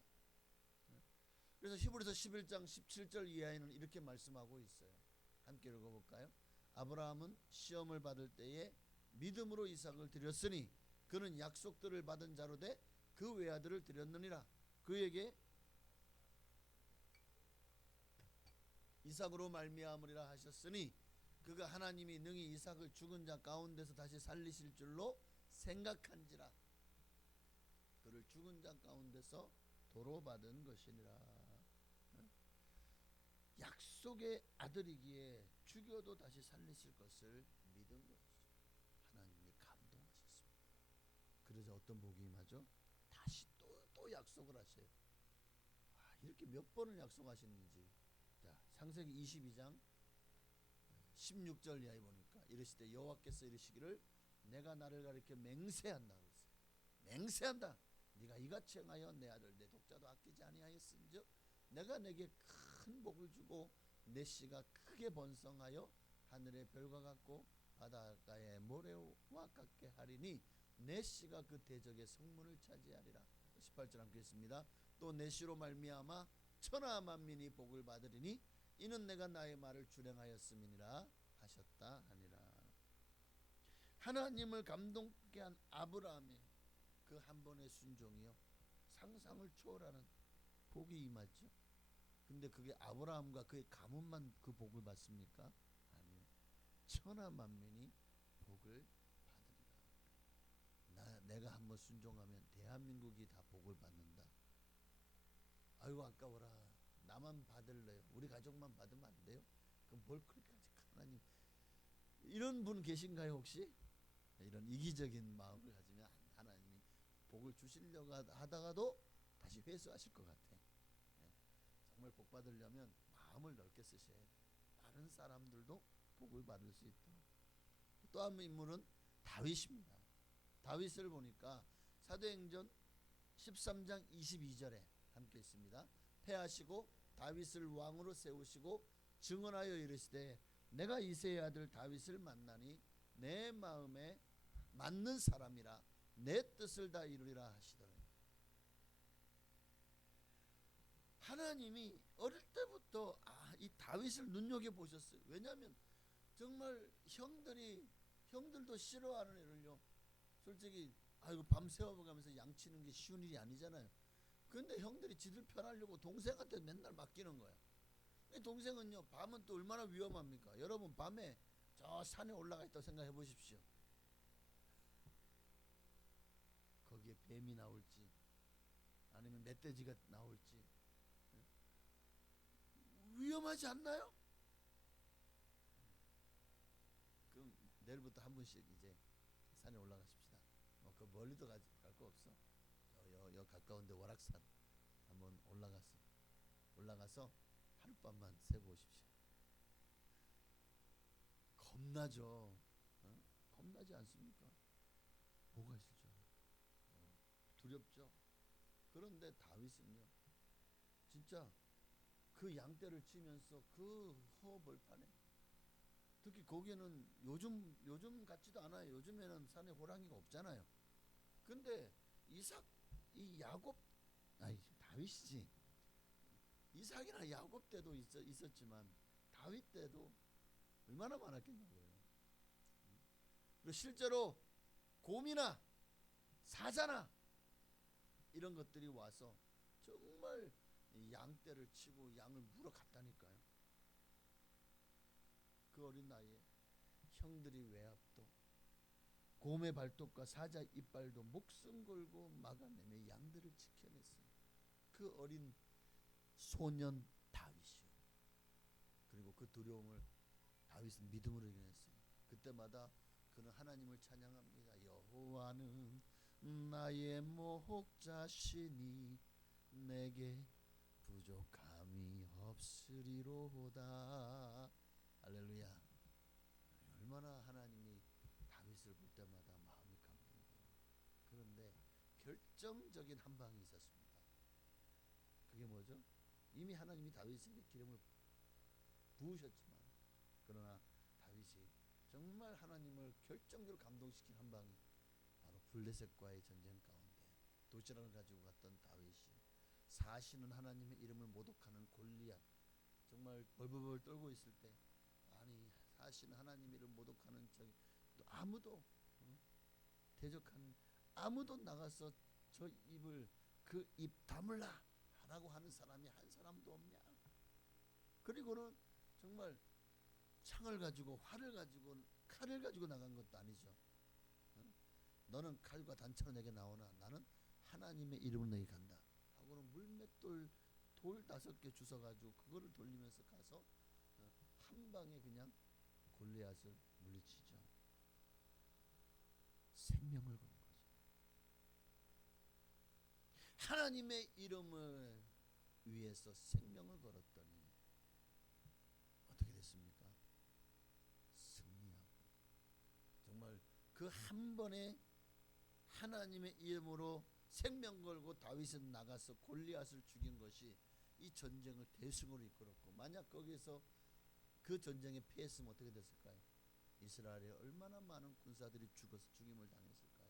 그래서 히브리서 11장 17절 이하에는 이렇게 말씀하고 있어요. 함께 읽어볼까요? 아브라함은 시험을 받을 때에 믿음으로 이삭을 드렸으니 그는 약속들을 받은 자로 돼 그 외아들을 드렸느니라. 그에게 이삭으로 말미암으리라 하셨으니 그가 하나님이 능히 이삭을 죽은 자 가운데서 다시 살리실 줄로 생각한지라. 그를 죽은 자 가운데서 도로 받은 것이니라. 약속의 아들이기에 죽여도 다시 살리실 것을 믿은 것이죠. 하나님이 감동하셨습니다. 그래서 어떤 복이 임하죠? 다시 또 약속을 하셔요. 이렇게 몇 번을 약속하셨는지. 자, 창세기 22장 16절 이하에 보니까 이르시되 여호와께서 이르시기를 내가 나를 가리켜 맹세한다. 맹세한다. 네가 이같이 행하여 내 아들 내 독자도 아끼지 아니하였은즉 내가 내게 큰 복을 주고 내 씨가 크게 번성하여 하늘의 별과 같고 바닷가의 모래와 같게 하리니 내 씨가 그 대적의 성문을 차지하리라. 18절 함께 읽습니다. 또 내 씨로 말미암아 천하 만민이 복을 받으리니 이는 내가 나의 말을 준행하였음이니라 하셨다 하니라. 하나님을 감동케 한 아브라함의 그 한 번의 순종이요 상상을 초월하는 복이 임했죠. 근데 그게 아브라함과 그의 가문만 그 복을 받습니까? 아니요. 천하 만민이 복을 받으리라. 내가 한번 순종하면 대한민국이 다 복을 받는다. 아이고 아까워라. 나만 받을래요. 우리 가족만 받으면 안 돼요? 그럼 뭘 그렇게까지 하나님. 이런 분 계신가요 혹시? 이런 이기적인 마음을 가지면 하나님이 복을 주시려고 하다가도 다시 회수하실 것 같아. 정말 복 받으려면 마음을 넓게 쓰셔야 돼. 다른 사람들도 복을 받을 수 있도록. 또 한 인물은 다윗입니다. 다윗을 보니까 사도행전 13장 22절에 함께 있습니다. 패하시고 다윗을 왕으로 세우시고 증언하여 이르시되 내가 이새의 아들 다윗을 만나니 내 마음에 맞는 사람이라 내 뜻을 다 이루리라 하시더래요. 하나님이 어릴 때부터 이 다윗을 눈여겨보셨어요. 왜냐하면 정말 형들도 싫어하는 애를요. 솔직히 밤 새워가면서 양치는 게 쉬운 일이 아니잖아요. 근데 형들이 지들 편하려고 동생한테 맨날 맡기는 거야. 동생은요 밤은 또 얼마나 위험합니까? 여러분 밤에 저 산에 올라가 있다고 생각해 보십시오. 거기에 뱀이 나올지 아니면 멧돼지가 나올지 위험하지 않나요? 그럼 내일부터 한 분씩 이제 산에 올라가십시다. 그 멀리도 갈 거 없어. 여 가까운데 월악산 한번 올라가서 하룻밤만 새고 오십시오. 겁나죠. 겁나지 않습니까? 뭐가 있을 줄 알아요. 두렵죠. 그런데 다윗은요 진짜 그 양떼를 치면서 그 허벌판에 특히 거기에는 요즘 같지도 않아요. 요즘에는 산에 호랑이가 없잖아요. 근데 다윗이지. 이삭이나 야곱 때도 있었지만 다윗 때도 얼마나 많았겠냐고요. 그리고 실제로 곰이나 사자나 이런 것들이 와서 정말 양떼를 치고 양을 물어갔다니까요. 그 어린 나이에 형들이 외압도 곰의 발톱과 사자 이빨도 목숨 걸고 막아내며 양들을 지켜냈어요. 그 어린 소년 다윗이요. 그리고 그 두려움을 다윗은 믿음으로 이겨냈어요. 그때마다 그는 하나님을 찬양합니다. 여호와는 나의 목자시니 내게 부족함이 없으리로다. 할렐루야. 얼마나 하나님이 다윗을 볼 때마다 마음이 감동돼요. 그런데 결정적인 한 방이 있었습니다. 그게 뭐죠? 이미 하나님이 다윗에게 기름을 부으셨지만, 그러나 다윗이 정말 하나님을 결정적으로 감동시킨 한 방이 바로 블레셋과의 전쟁 가운데 도시락을 가지고 갔던 다윗이 사시는 하나님의 이름을 모독하는 골리앗, 정말 벌벌벌 떨고 있을 때, 아니 사시는 하나님의 이름을 모독하는 저기 또 아무도 대적한 아무도 나가서 저 입을 그 입 다물라 라고 하는 사람이 한 사람도 없냐. 그리고는 정말 창을 가지고 활을 가지고 칼을 가지고 나간 것도 아니죠. 너는 칼과 단차로 내게 나오나 나는 하나님의 이름을 너희 간다 하고는 물맷돌 돌 5개 주워가지고 그거를 돌리면서 가서 한 방에 그냥 골리앗을 물리치죠. 생명을 건 거죠. 하나님의 이름을 위해서 생명을 걸었더니 어떻게 됐습니까? 승리하고, 정말 그 한 번에 하나님의 이름으로 생명 걸고 다윗은 나가서 골리앗을 죽인 것이 이 전쟁을 대승으로 이끌었고, 만약 거기서 그 전쟁에 패했으면 어떻게 됐을까요? 이스라엘에 얼마나 많은 군사들이 죽어서 죽임을 당했을까요?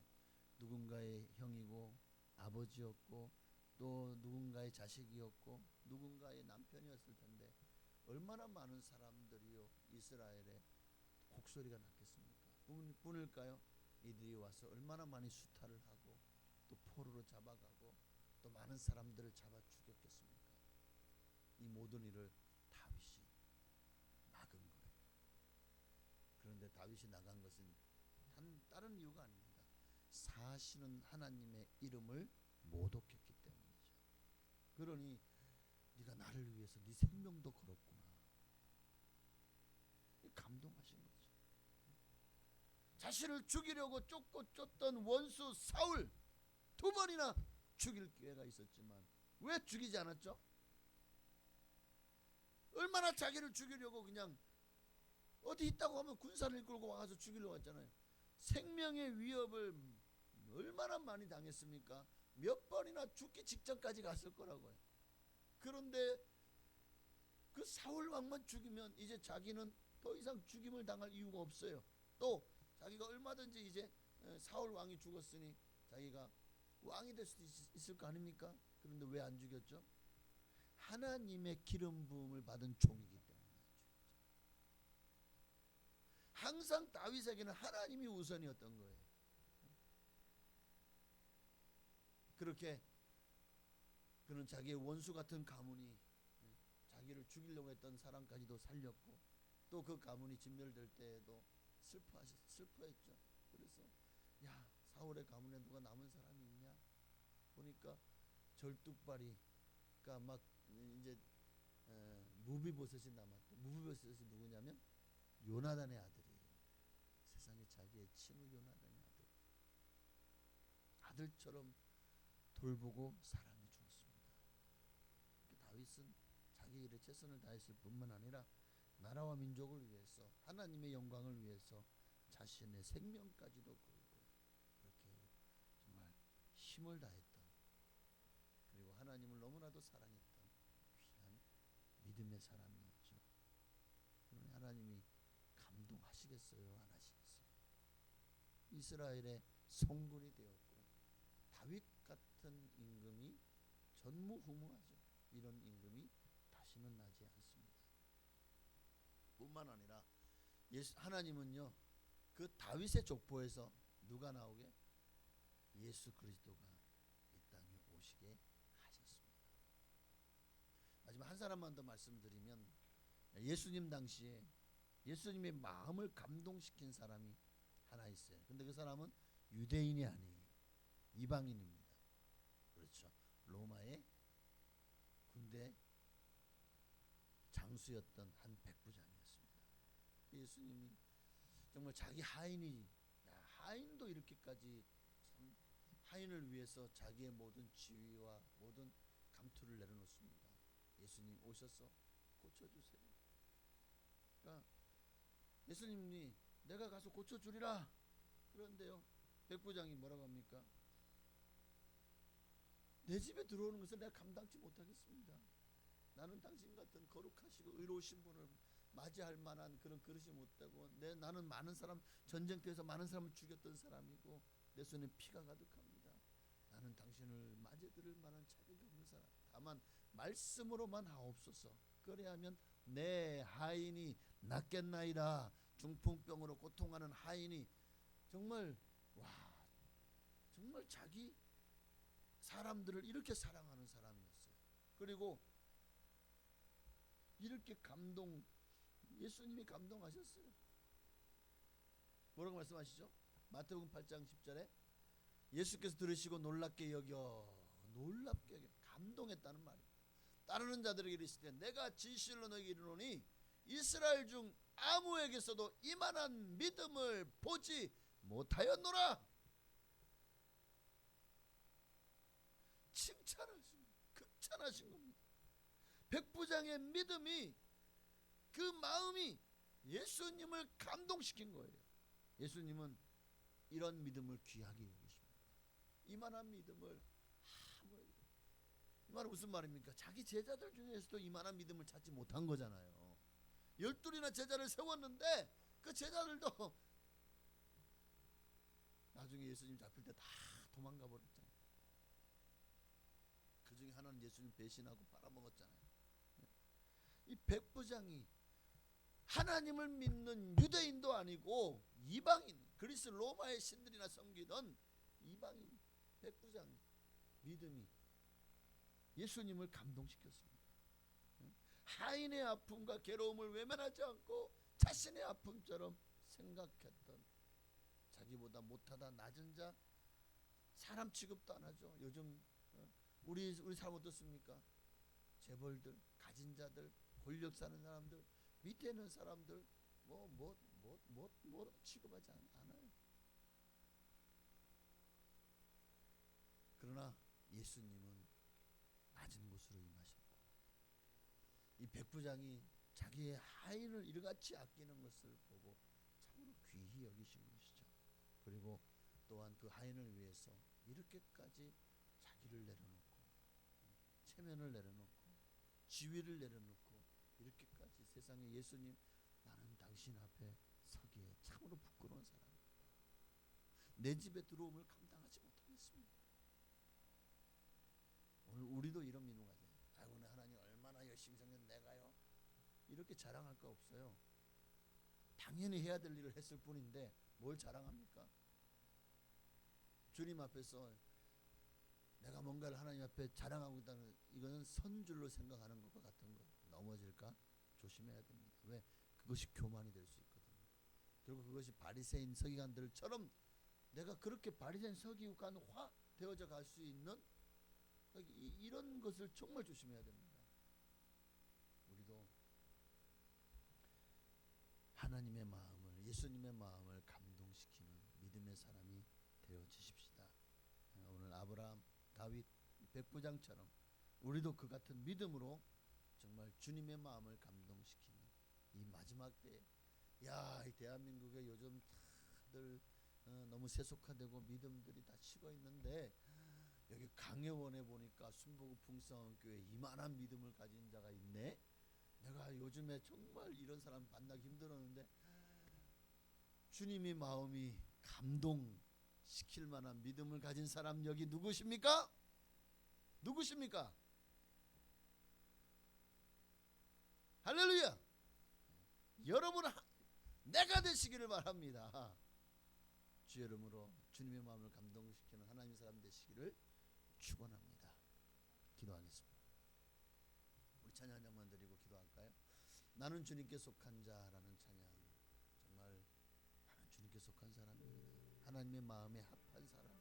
누군가의 형이고 아버지였고 또 누군가의 자식이었고 누군가의 남편이었을 텐데 얼마나 많은 사람들이요 이스라엘에 곡소리가 났겠습니까? 뿐일까요? 이들이 와서 얼마나 많이 수탈을 하고 또 포로로 잡아가고 또 많은 사람들을 잡아 죽였겠습니까? 이 모든 일을 다윗이 막은 거예요. 그런데 다윗이 나간 것은 다른 이유가 아닙니다. 사시는 하나님의 이름을 모독했기 때문이죠. 그러니 네가 나를 위해서 네 생명도 걸었구나. 감동하신 거죠. 자신을 죽이려고 쫓고 쫓던 원수 사울 2번이나 죽일 기회가 있었지만 왜 죽이지 않았죠? 얼마나 자기를 죽이려고 그냥 어디 있다고 하면 군사를 이끌고 와서 죽이려고 했잖아요. 생명의 위협을 얼마나 많이 당했습니까? 몇 번이나 죽기 직전까지 갔을 거라고요. 그런데 그 사울 왕만 죽이면 이제 자기는 더 이상 죽임을 당할 이유가 없어요. 또 자기가 얼마든지 이제 사울 왕이 죽었으니 자기가 왕이 될 수도 있을 거 아닙니까? 그런데 왜 안 죽였죠? 하나님의 기름 부음을 받은 종이기 때문에 죽였죠. 항상 다윗에게는 하나님이 우선이었던 거예요. 그렇게 그는 자기의 원수 같은 가문이 자기를 죽이려고 했던 사람까지도 살렸고 또 그 가문이 진멸될 때에도 슬퍼했죠. 그래서 야 사울의 가문에 누가 남은 사람이 있냐 보니까 절뚝발이가 막 이제 무비보셋이 남았대. 무비보셋이 누구냐면 요나단의 아들이에요. 세상에 자기의 친구 요나단의 아들처럼 돌보고 사랑해 주었습니다. 다윗은 자기 일에 최선을 다했을 뿐만 아니라 나라와 민족을 위해서 하나님의 영광을 위해서 자신의 생명까지도 걸고 그렇게 정말 힘을 다했던, 그리고 하나님을 너무나도 사랑했던 귀한 믿음의 사람이었죠. 그러니 하나님이 감동하시겠어요? 안 하시겠어요? 이스라엘의 성군이 되었고 다윗 같은 임금이 전무후무하죠. 이런 임금이 다시는 나지 않습니다. 뿐만 아니라 하나님은요 그 다윗의 족보에서 누가 나오게? 예수 그리스도가 이 땅에 오시게 하셨습니다. 마지막 한 사람만 더 말씀드리면 예수님 당시에 예수님의 마음을 감동시킨 사람이 하나 있어요. 근데 그 사람은 유대인이 아니에요. 이방인입니다. 그렇죠. 로마의 군대 장수였던 한 백부장이었습니다. 예수님이 정말 자기 하인이, 하인도 이렇게까지 참 하인을 위해서 자기의 모든 지위와 모든 감투를 내려놓습니다. 예수님 오셔서 고쳐주세요. 그러니까 예수님이 내가 가서 고쳐주리라. 그런데요, 백부장이 뭐라고 합니까? 내 집에 들어오는 것을 내가 감당치 못하겠습니다. 나는 당신 같은 거룩하시고 의로우신 분을 맞이할 만한 그런 그릇이 못되고, 나는 많은 사람, 전쟁터에서 많은 사람을 죽였던 사람이고 내 손에 피가 가득합니다. 나는 당신을 맞이드릴 만한 자격이 없는 사람. 다만 말씀으로만 하옵소서. 그래야면 내 하인이 낫겠나이다. 중풍병으로 고통하는 하인이 정말 정말 자기 사람들을 이렇게 사랑하는 사람이었어요. 그리고 이렇게 예수님이 감동하셨어요. 뭐라고 말씀하시죠? 마태복음 8장 10절에 예수께서 들으시고 놀랍게 여겨 감동했다는 말이에요. 따르는 자들에게 이르시되 내가 진실로 너희에게 이르노니 이스라엘 중 아무에게서도 이만한 믿음을 보지 못하였노라. 극찬하신 겁니다. 백부장의 믿음이, 그 마음이 예수님을 감동시킨 거예요. 예수님은 이런 믿음을 귀하게 여기십니다. 이만한 믿음을 이 말은 무슨 말입니까? 자기 제자들 중에서도 이만한 믿음을 찾지 못한 거잖아요. 12이나 제자를 세웠는데 그 제자들도 나중에 예수님 잡힐 때 다 도망가 버렸잖아요. 그 중에 하나는 예수님 배신하고 빨아먹었잖아요. 이 백부장이 하나님을 믿는 유대인도 아니고 이방인, 그리스 로마의 신들이나 섬기던 이방인 백부장 믿음이 예수님을 감동시켰습니다. 하인의 아픔과 괴로움을 외면하지 않고 자신의 아픔처럼 생각했던, 자기보다 못하다 낮은 자, 사람 취급도 안 하죠. 요즘 우리 사람 어떻습니까? 재벌들, 가진 자들, 권력 사는 사람들, 밑에 있는 사람들 뭐 취급하지 않아요. 그러나 예수님은 낮은 곳으로 임하셨고, 이 백부장이 자기의 하인을 이같이 아끼는 것을 보고 참으로 귀히 여기신 것이죠. 그리고 또한 그 하인을 위해서 이렇게까지 자기를 내려놓고, 체면을 내려놓고, 지위를 내려놓고, 이렇게까지 세상에 예수님, 나는 당신 앞에 서기에 참으로 부끄러운 사람입니다. 내 집에 들어옴을 감당하지 못하겠습니다. 오늘 우리도 이런 믿음 가져요. 오늘 하나님 얼마나 열심히 생겼 내가요, 이렇게 자랑할 거 없어요. 당연히 해야 될 일을 했을 뿐인데 뭘 자랑합니까? 주님 앞에서 내가 뭔가를 하나님 앞에 자랑하고 있다는, 이거는 선줄로 생각하는 것과 같은 거예요. 넘어질까 조심해야 됩니다. 왜? 그것이 교만이 될 수 있거든요. 결국 그것이 바리새인 서기관들처럼 내가 그렇게 바리새인 서기관화 되어져 갈 수 있는 이런 것을 정말 조심해야 됩니다. 우리도 하나님의 마음을, 예수님의 마음을 감동시키는 믿음의 사람이 되어지십시다. 오늘 아브라함, 다윗, 백부장처럼 우리도 그 같은 믿음으로 정말 주님의 마음을 감동시키는 이 마지막 때에, 이 대한민국에 요즘 다들 너무 세속화되고 믿음들이 다 식어 있는데, 여기 강혜원에 보니까 순복음 풍성교회 이만한 믿음을 가진 자가 있네. 내가 요즘에 정말 이런 사람 만나기 힘들었는데 주님의 마음이 감동시킬 만한 믿음을 가진 사람 여기 누구십니까? 누구십니까? 할렐루야. 여러분 내가 되시기를 바랍니다. 주의 이름으로 주님의 마음을 감동시키는 하나님의 사람 되시기를 축원합니다. 기도하겠습니다. 우리 찬양 한 장만 드리고 기도할까요? 나는 주님께 속한 자라는 찬양 하나님의 마음에 합한 사람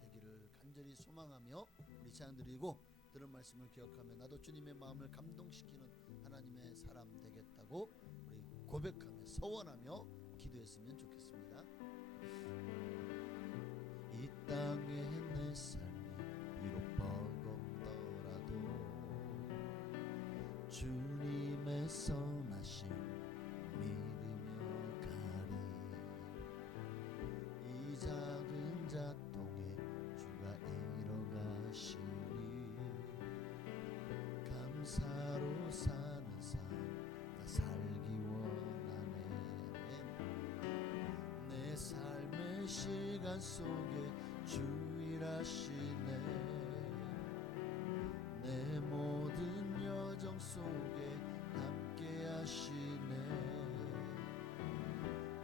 되기를 간절히 소망하며 우리 찬양 드리고 들은 말씀을 기억하며 나도 주님의 마음을 감동시키는 하나님의 사람 되겠다고 우리 고백하며 서원하며 기도했으면 좋겠습니다. 이 땅에 내 삶이 비록 버겁더라도 주님의 선하심 믿으며 가리. 이 작은 자통에 주가 이뤄가시니 감사로 사는 삶 나 살기 원하네. 내 삶의 시간 속에 주 일하시네. 내 모든 여정 속에 함께 하시네.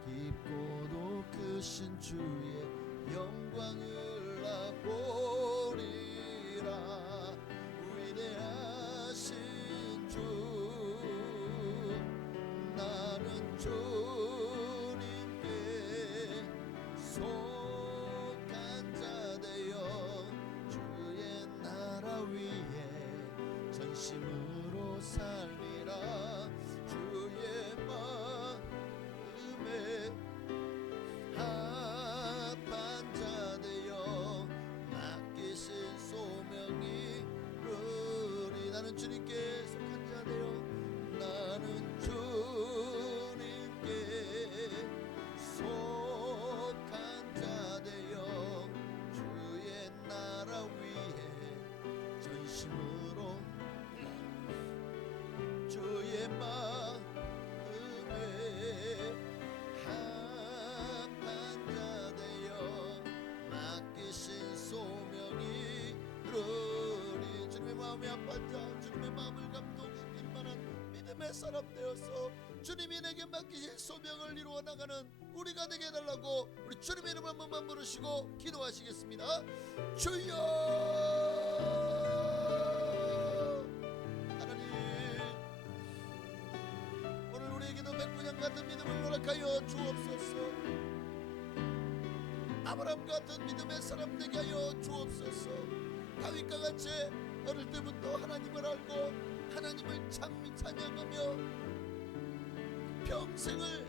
깊고도 크신 주의 영광을 나 보리라. 위대하신 주 나는 주님께 속한 자 되어 주의 나라 위에 전심으로 살리라. 주의 마음에 합한 자 되어 맡기신 소명이 이루리. 나는 주님께 속한 자 되어 나는 주님께 속한 자 되어 주의 나라 위에 전심으로 주의 마음에 합한 자 되어 맡기신 소명이 이루리. 주님의 마음에 합한 자, 주님의 마음을 감동시킬 만한 믿음의 사람 되어서 주님이 내게 맡기신 소명을 이루어 나가는 우리가 되게 해달라고 우리 주님의 이름을 한 번만 부르시고 기도하시겠습니다. 주여 하나님, 오늘 우리에게도 백부장 같은 믿음을 허락하여 주옵소서. 아브라함 같은 믿음의 사람 되게 하여 주옵소서. 다윗과 같이 어릴 때부터 하나님을 알고 하나님을 찬양하며 평생을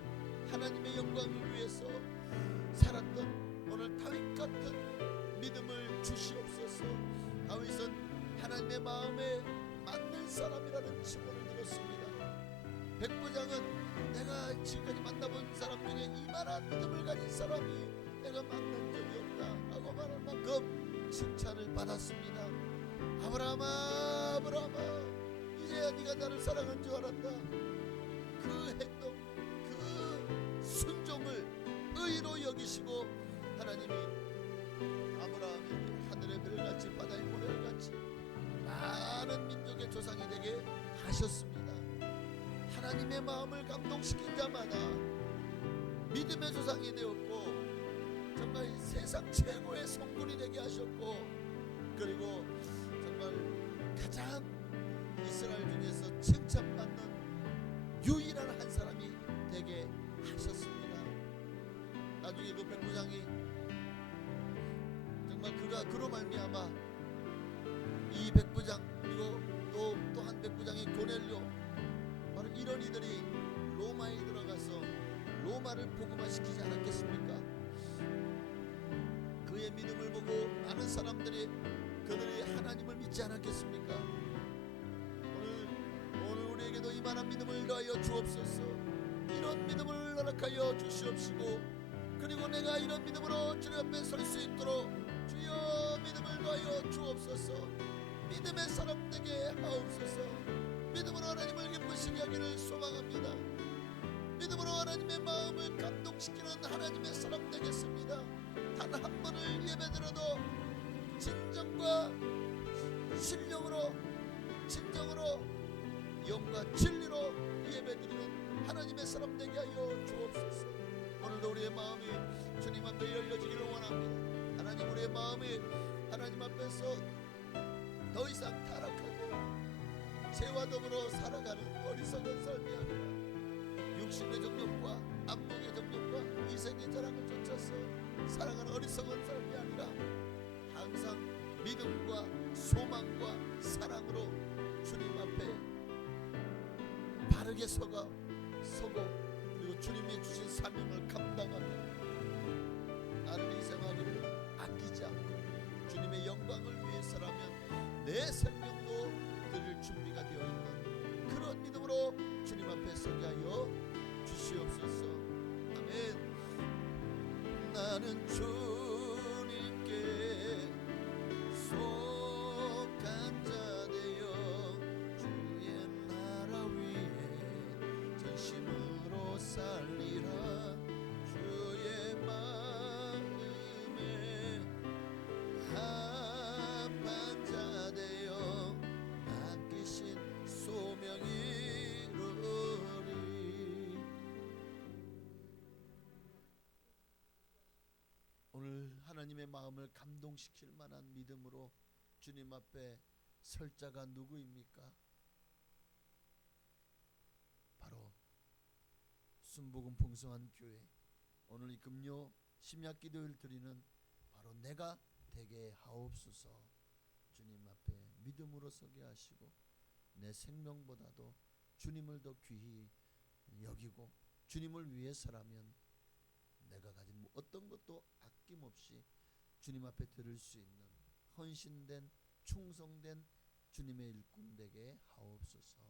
하나님의 영광을 위해서 살았던 오늘 다윗 같은 믿음을 주시옵소서. 다윗은 하나님의 마음에 맞는 사람이라는 칭호를 들었습니다. 백부장은 내가 지금까지 만나본 사람 중에 이만한 믿음을 가진 사람이 내가 만난 적이 없다 라고 말할 만큼 칭찬을 받았습니다. 아브라함아, 아브라함아, 이제야 네가 나를 사랑한 줄 알았다. 그 행동, 그 순종을 의로 여기시고 하나님이 아브라함에게 하늘의 별같이 바다의 모래같이 많은 민족의 조상이 되게 하셨습니다. 하나님의 마음을 감동시킨 자마다 믿음의 조상이 되었고 정말 세상 최고의 성군이 되게 하셨고, 그리고 정말 가장 이스라엘 중에서 칭찬받는 유일한 한 사람이 되게 하셨습니다. 나중에 그 백부장이 정말 그가 그로 말미암아 이 백부장 그리고 또 한 백부장이 고넬료, 바로 이런 이들이 로마에 들어가서 로마를 복음화시키지 않았겠습니까? 그의 믿음을 보고 많은 사람들이 그들이 하나님을 믿지 않았겠습니까? 오늘 우리에게도 이만한 믿음을 더하여 주옵소서. 이런 믿음을 허락하여 주시옵시고, 그리고 내가 이런 믿음으로 주님 앞에 설 수 있도록 주여 믿음을 더하여 주옵소서. 믿음의 사람 되게 하옵소서. 믿음으로 하나님을 기쁘시게 하기를 소망합니다. 믿음으로 하나님의 마음을 감동시키는 하나님의 사람 되겠습니다. 단 한 번을 예배드려도 진정과 진정으로 영과 진리로 예배드리는 하나님의 사람 되게 하여 주옵소서. 오늘도 우리의 마음이 주님 앞에 열려지기를 원합니다. 하나님, 우리의 마음이 하나님 앞에서 더 이상 타락하고 죄와 더불어 살아가는 어리석은 삶이 아니라 육신의 정욕과 안목의 정욕과 이생의 자랑을 쫓아서 살아가는 믿음과 소망과 사랑으로 주님 앞에 바르게 서고 그리고 주님이 주신 사명을 감당하며 나를 희생하기를 아끼지 않고 주님의 영광을 위해서라면 내 생명도 드릴 준비가 되어 있는 그런 믿음으로 주님 앞에 서게 하여 주시옵소서. 아멘. 나는 주님께 속한 자 되어 주의 나라 위에 전심으로 살리라. 주의 마음에 합한 자 되어 맡기신 소명이 이루리. 오늘 하나님의 마음을 감동시킬 만한 믿음으로 주님 앞에 설 자가 누구입니까? 바로 순복음 풍성한 교회, 오늘 이 금요 심야 기도를 드리는 바로 내가 되게 하옵소서. 주님 앞에 믿음으로 서게 하시고 내 생명보다도 주님을 더 귀히 여기고 주님을 위해서라면 내가 가진 어떤 것도 아낌없이 주님 앞에 드릴 수 있는 헌신된 충성된 주님의 일꾼 되게 하옵소서.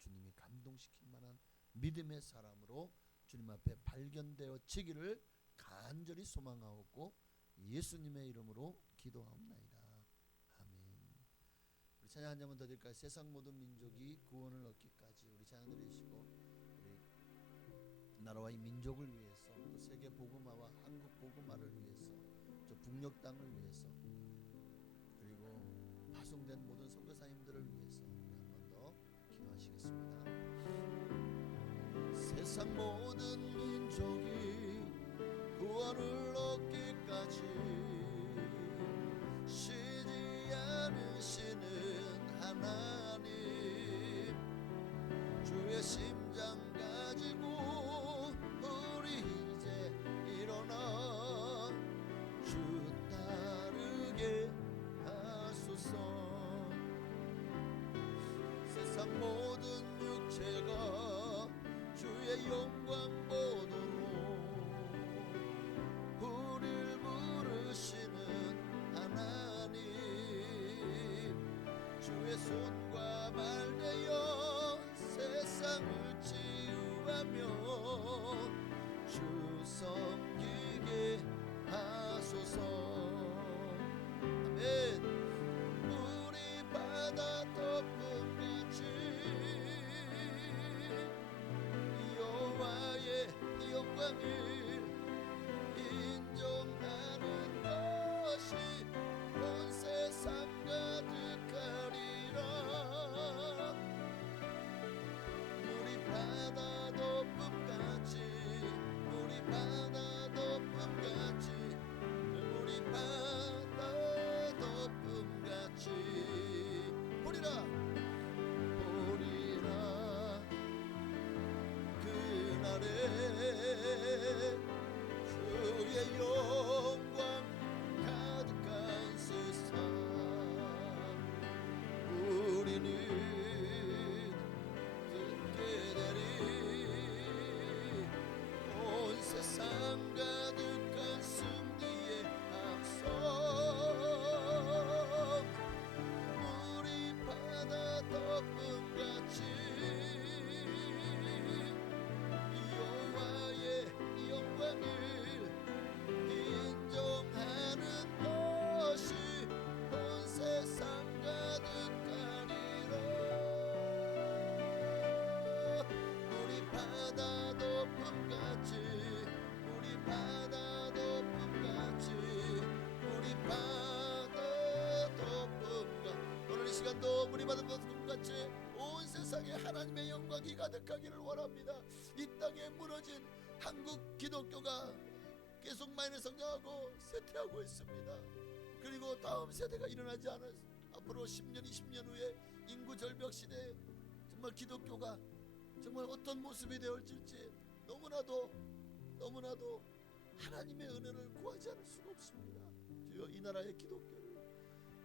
주님이 감동시킬 만한 믿음의 사람으로 주님 앞에 발견되어지기를 간절히 소망하옵고 예수님의 이름으로 기도하옵나이다. 아멘. 우리 찬양 한 장만 더 드릴까요? 세상 모든 민족이 구원을 얻기까지. 우리 찬양 드리시고 우리 나라와 이 민족을 위해서 또 세계 복음화와 한국 복음화를 위해서 저 북녘 땅을 위해서 그리고 파송된 모든 선교사님들을 위해서 우리 한 번 더 기도하시겠습니다. 세상 모든 민족이 구원을 얻기까지 쉬지 않으시는 하나님, 주의 심장 가지고 우리 이제 일어나 주 따르게 하소서. 세상 모든 육체가 주의 영광 보도록 우릴 부르시는 하나님, 주의 손과 발 되어 세상을 치유하며 주 섬기게 하소서. 아멘. 우리 바다 덮음같이 여호와의 영광을 인정하는 것이 온 세상 가득하리라. 우리 바다 덮음같이 우리 바다 덮음같이 우리 바다 덮음같이 보리라 보리라. 그날에 주의 영광 가득한 세상 우리는 듣게 되리. 온 세상 가득한 승리의 함성 우리 바다 덮음같이 여호와의 영광을 인정하는 것이 온 세상 가득하리라. 우리 바다 덮음같이 우리 바다 덮음같이 우리 바다 덮음같이 오늘 이 시간도 우리 바다 덮음같이 온 세상에 하나님의 영광이 가득하기를 원합니다. 이 땅에 무너진 한국 기독교가 계속 많이 성장하고 쇠퇴하고 있습니다. 그리고 다음 세대가 일어나지 않은 앞으로 10년 20년 후에 인구 절벽 시대에 정말 기독교가 정말 어떤 모습이 되어질지 너무나도 하나님의 은혜를 구하지 않을 수가 없습니다. 주여 이 나라의 기독교를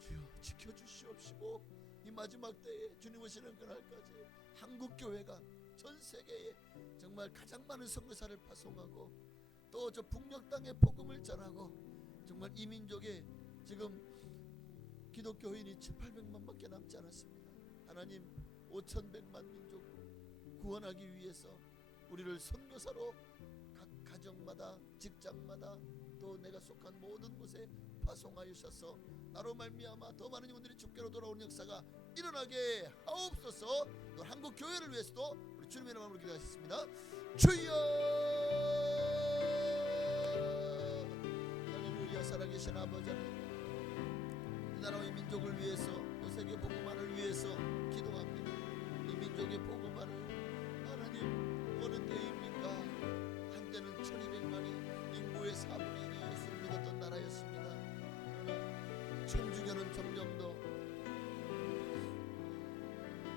주여 지켜주시옵시고 이 마지막 때에 주님 오시는 그날까지 한국교회가 전 세계에 정말 가장 많은 선교사를 파송하고 또 저 북녘 땅에 복음을 전하고 정말 이 민족에 지금 기독교인이 7,800만밖에 남지 않았습니다. 하나님 5,100만 민족 구원하기 위해서 우리를 선교사로 각 가정마다 직장마다 또 내가 속한 모든 곳에 파송하여셔서 나로 말미암아 더 많은 영혼들이 주께로 돌아오는 역사가 일어나게 하옵소서. 또 한국 교회를 위해서도 우리 주님의 이름으로 기도하겠습니다. 주여 할렐루야. 살아계신 아버지 하나님, 이 나라와 이 민족을 위해서 또 세계 복음화를 위해서 기도합니다. 이 민족의 복음화를 하나님 어느 때입니까? 한때는 1200만이 인구의 4분의 1이 예수를 믿었던 나라였습니다. 그러나 천주교는 점점 더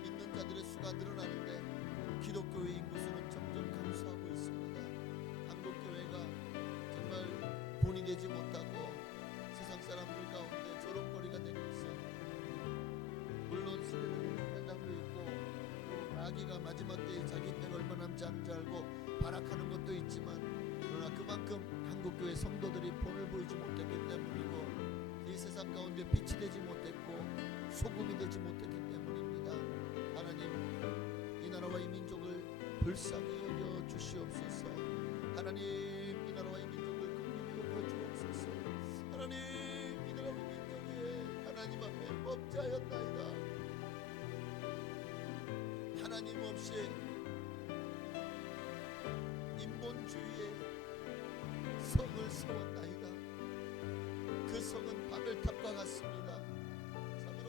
믿는 자들의 수가 늘어나는데 기독교의 인구수는 점점 감소하고 있습니다. 한국교회가 정말 본이 되지 못하고 세상 사람들 가운데 조롱거리가 되고 있어요. 물론 세례를 현장도 있고 또 마귀가 마지막 때에 자기 때가 얼마 남지 않은 줄 알고 발악하는 것도 있지만, 그러나 그만큼 한국교회 성도들이 본을 보이지 못했기 때문이고 이 세상 가운데 빛이 되지 못했고 소금이 되지 못했기 때문입니다. 하나님, 이 나라와 이 민족을 불쌍히 여겨 주시옵소서. 하나님, 이 나라와 이 민족을 긍휼히 여겨 주옵소서. 하나님, 이 나라와 이 민족에 하나님 앞에 범죄하였나이다. 하나님 없이 인본주의의 성을 세웠나이다. 그 성은 바벨탑과 같습니다. 참으로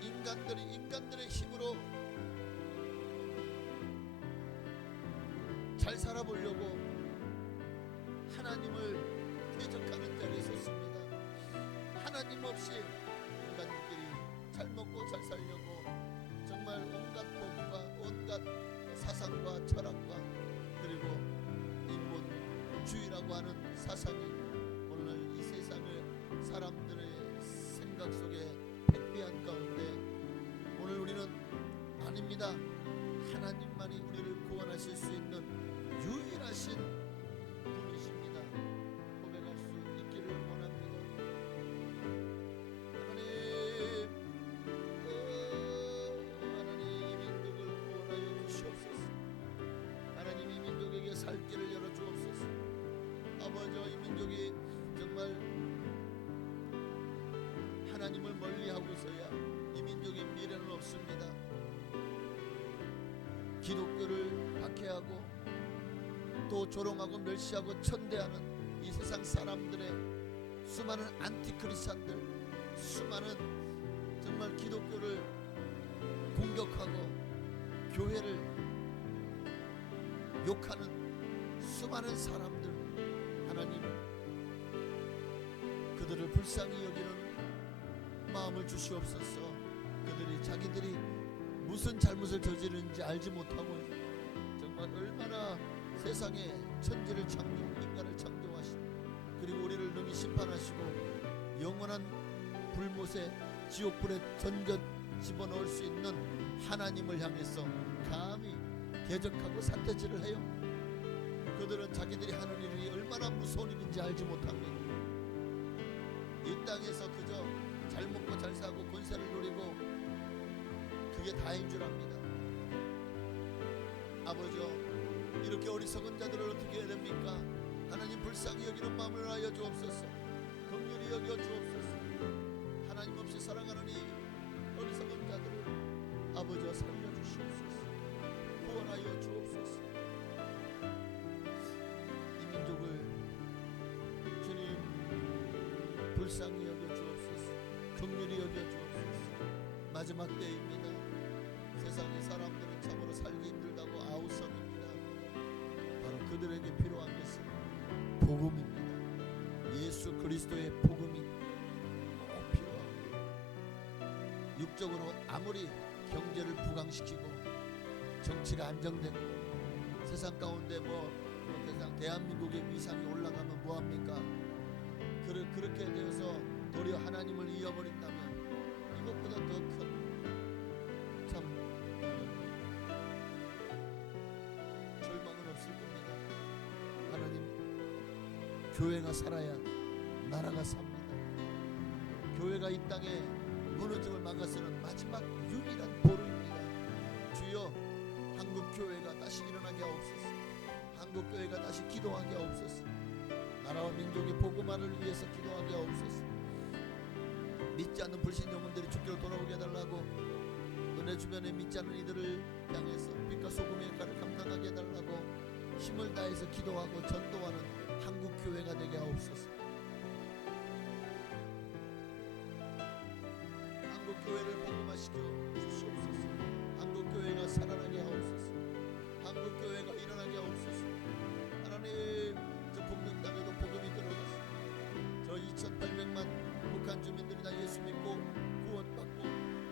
인간들의 힘으로 잘 살아보려고 하나님을 대적하는 자리에 섰습니다. 하나님 없이 인간들끼리 잘 먹고 잘 살려고 정말 온갖 법과 온갖 사상과 철학과 그리고 인본주의라고 하는 사상이 오늘날 이 세상을 사람들의 생각 속에 팽배한 가운데 오늘 우리는 아닙니다. 하나님만이 우리를 구원하실 수 있는 유일하신 분이십니다. 고백할 수 있기를 원합니다. 하나님, 이 민족을 구원하여 주시옵소서. 하나님, 이 민족에게 살 길을 열어 주옵소서. 아버지, 이 민족이 정말 하나님을 멀리하고서야 이 민족의 미래는 없습니다. 기독교를 박해하고 또 조롱하고 멸시하고 천대하는 이 세상 사람들의 수많은 안티크리스찬들, 수많은 정말 기독교를 공격하고 교회를 욕하는 수많은 사람들, 하나님 그들을 불쌍히 여기는 마음을 주시옵소서. 그들이 자기들이 무슨 잘못을 저지르는지 알지 못하고 정말 얼마나 세상에 천지를 인간을 창조하시고 그리고 우리를 능히 심판하시고 영원한 불못에 지옥불에 던져 집어넣을 수 있는 하나님을 향해서 감히 대적하고 삿대질을 해요. 그들은 자기들이 하는 일이 얼마나 무서운 일인지 알지 못합니다. 이 땅에서 그저 잘 먹고 잘 사고 권세를 누리고 그게 다인 줄 압니다. 아버지, 이렇게 어리석은 자들을 어떻게 해야 됩니까? 하나님, 불쌍히 여기는 마음을 하여 주옵소서. 긍휼히 여겨 주옵소서. 하나님 없이 살아가는 이 어리석은 자들을 아버지와 살려주시옵소서. 구원하여 주옵소서. 이 민족을 주님 불쌍히 여겨 주옵소서. 긍휼히 여겨 주옵소서. 마지막 때입니다. 세상의 사람들은 참으로 살기 힘들다고 아우성입니다. 바로 그들에게 필요한 것은 복음입니다. 예수 그리스도의 복음이 꼭 필요합니다. 육적으로 아무리 경제를 부강시키고 정치가 안정되고 세상 가운데 세상 대한민국의 위상이 올라가면 뭐합니까? 그렇게 되어서 도리어 하나님을 잃어버린다면 이것보다 더 큰 참 절망은 없을 겁니다. 하나님, 교회가 살아야 나라가 삽니다. 교회가 이 땅에 무너짐을 막아서는 마지막 유일한 보루입니다. 주여, 한국 교회가 다시 일어나게 하옵소서. 한국 교회가 다시 기도하게 하옵소서. 나라와 민족의 복음화를 위해서 기도하게 하옵소서. 믿지 않는 불신 영혼들이 주께로 돌아오게 해달라고, 또 내 주변에 믿지 않는 이들을 향해서 빛과 소금의 역할을 감당하게 해달라고 힘을 다해서 기도하고 전도하는 한국 교회가 되게 하옵소서. 한국 교회를 복음화시켜 주시옵소서. 한국 교회가 살아나게 하옵소서. 한국 교회가 일어나게 하옵소서. 하나님, 저 북녘 땅에도 복음이 들어가서 저 2,800만 북한 주민들이 다 예수 믿고 구원받고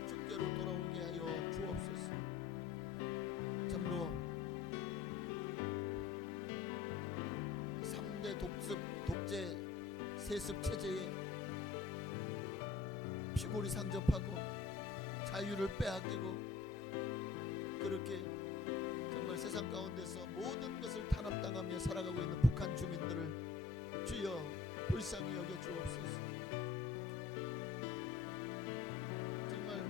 주께로 돌아오게 하여 주옵소서. 참으로 3대 독재 세습 체제에 피골이 상접하고 자유를 빼앗기고 그렇게 정말 세상 가운데서 모든 것을 탄압당하며 살아가고 있는 북한 주민들을 주여 불쌍히 여겨 주옵소서. 정말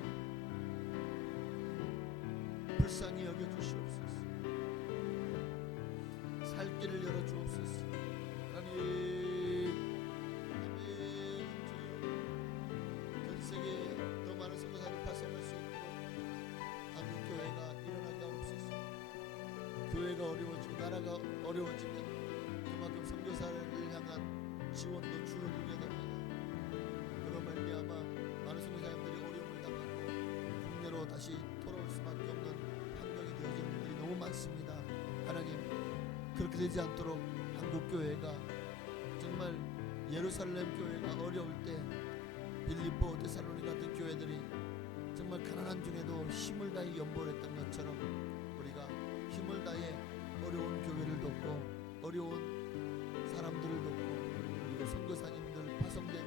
불쌍히 여겨 주시옵소서. 살 길을 열어 주옵소서. 하나님, 전 세계에 더 많은 선교사를 파송할 수 있도록 한국 교회가 일어나게 하옵소서. 교회가 어려워지고 나라가 어려워지면 그만큼 선교사를 향한 지원도 줄어들게 됩니다. 그런 말미암아 많은 선교사님들이 어려움을 당하고 국내로 다시 돌아올 수밖에 없는 환경이 되어지는 일들이 너무 많습니다. 하나님, 그렇게 되지 않도록 한국 교회가 정말 예루살렘 교회가 어려울 때 빌립보, 데살로니 같은 교회들이 정말 가난한 중에도 힘을 다해 연보했던 것처럼 우리가 힘을 다해 어려운 교회를 돕고 어려운 사람들을 돕고 그리고 선교사님들 파송된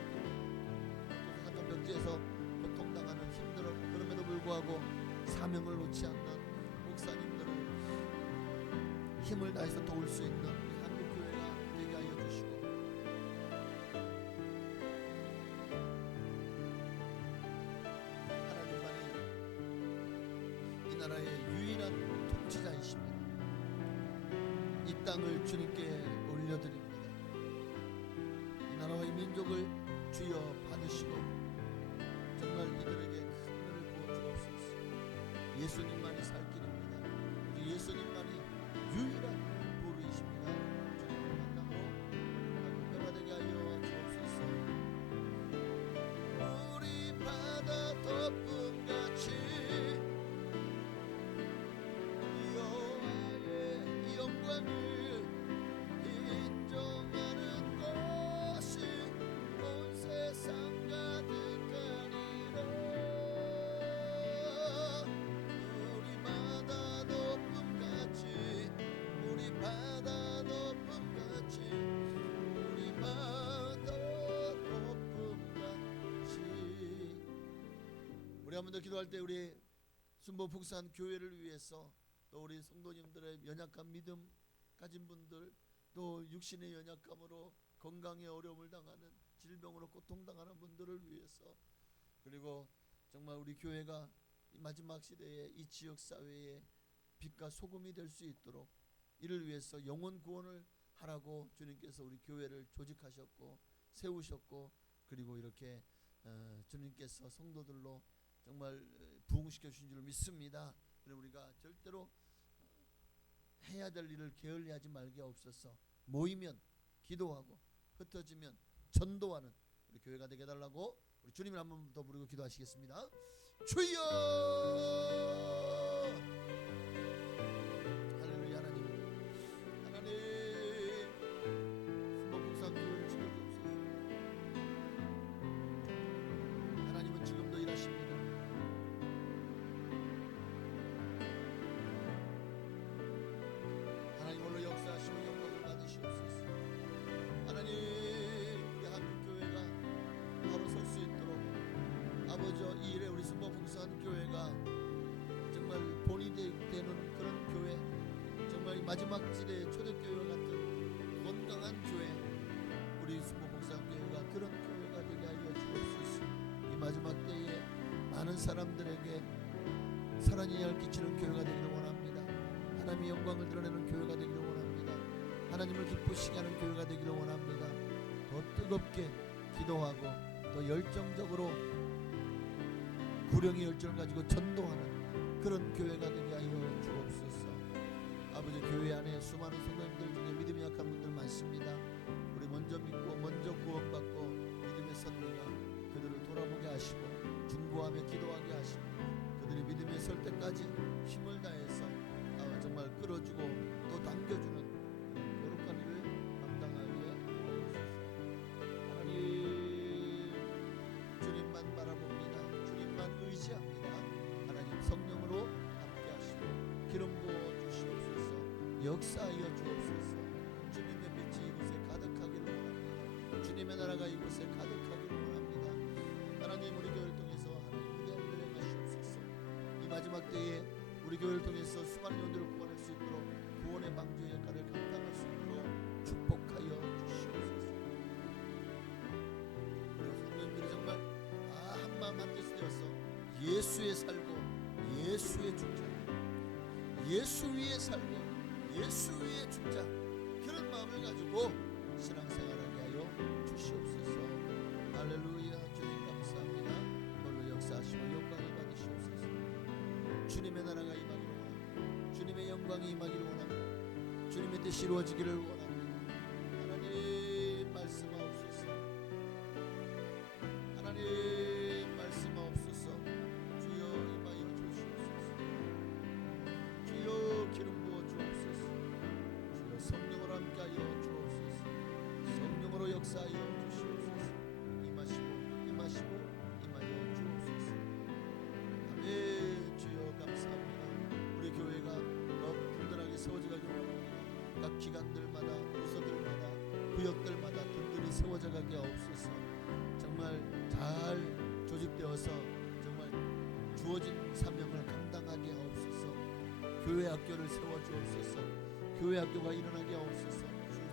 사건 병지에서 고통당하는 힘들어 그럼에도 불구하고 사명을 놓지 않는 목사님들을 힘을 다해서 도울 수 있는 한국 교회가 되게 하여 주시고 하나님만이 이 나라의 유일한 통치자이십니다. 이 땅을 주님께 올려드립니다. 이 나라와 이 민족을 주여 받으시고 정말 이들에게 큰 은혜를 부어 주옵소서. 예수님만이 살 길입니다. 우리 예수님만이 유일한 보루이십니다. 주님을 만나고 한국교회가 되게 하여 주옵소서. 우리 바다 덮음같이 여호와의 영광을 인정하는 것이 온 세상 가득하니라. 우리 바다 덮음같이 우리 바다 덮음같이 우리 바다 덮음같이. 우리 한 번 더 기도할 때 우리 순복 북산 교회를 위해서 또 우리 성도님들의 연약한 믿음 가진 분들 또 육신의 연약함으로 건강에 어려움을 당하는 질병으로 고통당하는 분들을 위해서 그리고 정말 우리 교회가 이 마지막 시대에 이 지역 사회에 빛과 소금이 될 수 있도록 이를 위해서 영혼 구원을 하라고 주님께서 우리 교회를 조직하셨고 세우셨고 그리고 이렇게 주님께서 성도들로 정말 부흥시켜 주신 줄 믿습니다. 그래서 우리가 절대로 해야 될 일을 게을리하지 말게 없어서 모이면 기도하고 흩어지면 전도하는 우리 교회가 되게 해달라고 우리 주님을 한 번 더 부르고 기도하시겠습니다. 주여 할렐루야. 하나님 순복북산 교회를 지켜주옵소서. 하나님은 지금도 일하십니다. 하나님 홀로 역사하시고 영광을 받으시옵소서. 하나님 우리 한국교회가 바로 설 마지막 시대의 초대교회와 같은 건강한 교회, 우리 수목복사교회가 그런 교회가 되게 하여 주옵소서. 이 마지막 때에 많은 사람들에게 사랑의 영향을 끼치는 교회가 되기를 원합니다. 하나님의 영광을 드러내는 교회가 되기를 원합니다. 하나님을 기쁘시게 하는 교회가 되기를 원합니다. 더 뜨겁게 기도하고 더 열정적으로 구령의 열정을 가지고 전도하는 그런 교회가 되게 하여 주옵소서. 아버지, 교회 안에 수많은 성도님들 중에 믿음이 약한 분들 많습니다. 우리 먼저 믿고 먼저 구원받고 믿음의 선배가 그들을 돌아보게 하시고 중보하며 기도하게 하시고 그들이 믿음에 설 때까지 힘을 다해서 정말 끌어주고 또 당겨주는 거룩한 일을 감당하게 하옵소서. 하나님, 주님만 바라봅니다. 주님만 의지합니다. 하나님, 성령으로 함께 하시고 기름 부어 주시옵소서. 역사하여 주옵소서. 주님의 빛이 이곳에 가득하기를 원합니다. 주님의 나라가 이곳에 가득하기를 원합니다. 하나님, 우리 교회를 통해서 하나님 위대한 일을 행하시옵소서. 이 마지막 때에 우리 교회를 통해서 수많은 영혼들을 구원할 수 있도록 구원의 방주의 역할을 감당할 수 있도록 축복하여 주시옵소서. 그리고 성도님들이 정말 한마음 한뜻이 되어서 예수에 살고 예수에 죽자, 예수 위에 살고 예수 위에 죽자, 그런 마음을 가지고 신앙생활하게 하여 주시옵소서. 할렐루야. 주님 감사합니다. 홀로 역사하시고 영광을 받으시옵소서. 주님의 나라가 임하기를 원합니다. 주님의 영광이 임하기를 원합니다. 주님의 뜻이 이루어지기를 원합니다. 하나님 말씀하옵소서. 하나님 말씀하옵소서. 주여 임하여 주시옵소서. 주여 기름 부어 주옵소서. 주여 성령으로 함께하여 주옵소서. 성령으로 역사하여 주시옵소서. 임하시고 임하여 주옵소서. 아멘. 감사합니다. 우리 교회가 더 든든하게 세워져가기를 원합니다. 각 기관들마다 부서들마다 구역들마다 든든히 세워져가게 하옵소서. 정말 잘 조직되어서 정말 주어진 사명을 감당하게 하옵소서. 교회 학교를 세워주옵소서. 교회 학교가 일어나게 하옵소서.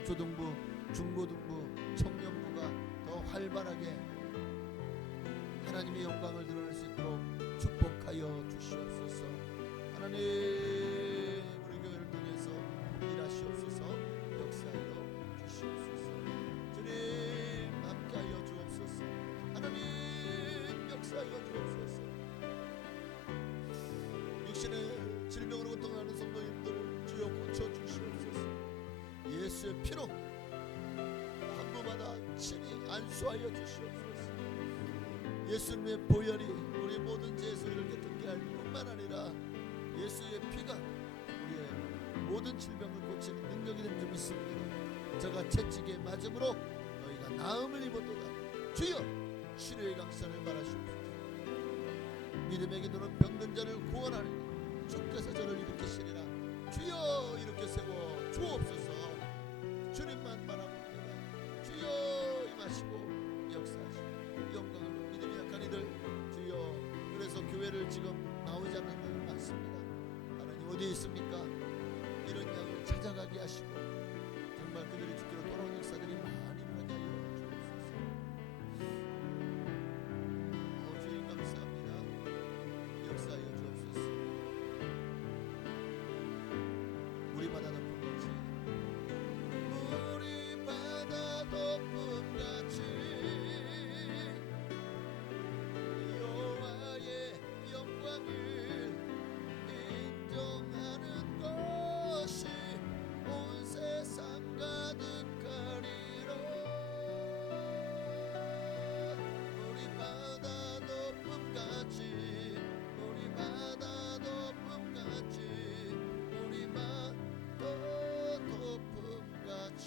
초등부, 중고등부, 청년부가 더 활발하게 하나님의 영광을 드러낼 수 있도록 축복하여 주시옵소서. 하나님, 우리 교회를 통해서 일하시옵소서. 역사하여 주시옵소서. 주님 함께하여 주옵소서. 하나님 역사하여 주옵소서. 육신의 질병으로 고통하는 성도님들을 주여 고쳐 주시옵소서. 예수의 피로 한부마다 친히 안수하여 주시옵소서. 예수님의 보혈이 우리 모든 죄의 소리를 깨끗게 할 뿐만 아니라 예수의 피가 우리의 모든 질병을 고치는 능력이 된 줄 믿습니다. 저가 채찍에 맞음으로 너희가 나음을 입었도다. 주여 치료의 강산을 바라시옵소서. 믿음의 기도는 병든 자를 구원하리니 주께서 저를 일으키시리라. 주여 일으켜 세워 주옵소서. 주님만 바라봅니다. 주여 임하시고 역사하시고 영광을 믿음이 약한 이들 주여, 그래서 교회를 지금 나오지 않는 분 많습니다. 하나님 어디에 있습니까? 이런 양을 찾아가게 하시고 정말 그들이 주께로 돌아오는 역사들이 많이 일어나게 하여 주옵소서. 주님 감사합니다. 역사하여 주옵소서. 우리 바다 덮음같이 우리 바다 덮음같이 여호와의 영광을 인정하는 것이 온 세상 가득하리라. 우리 바다 덮음같이 우리 바다 덮음같이 우리 바다 덮음같이.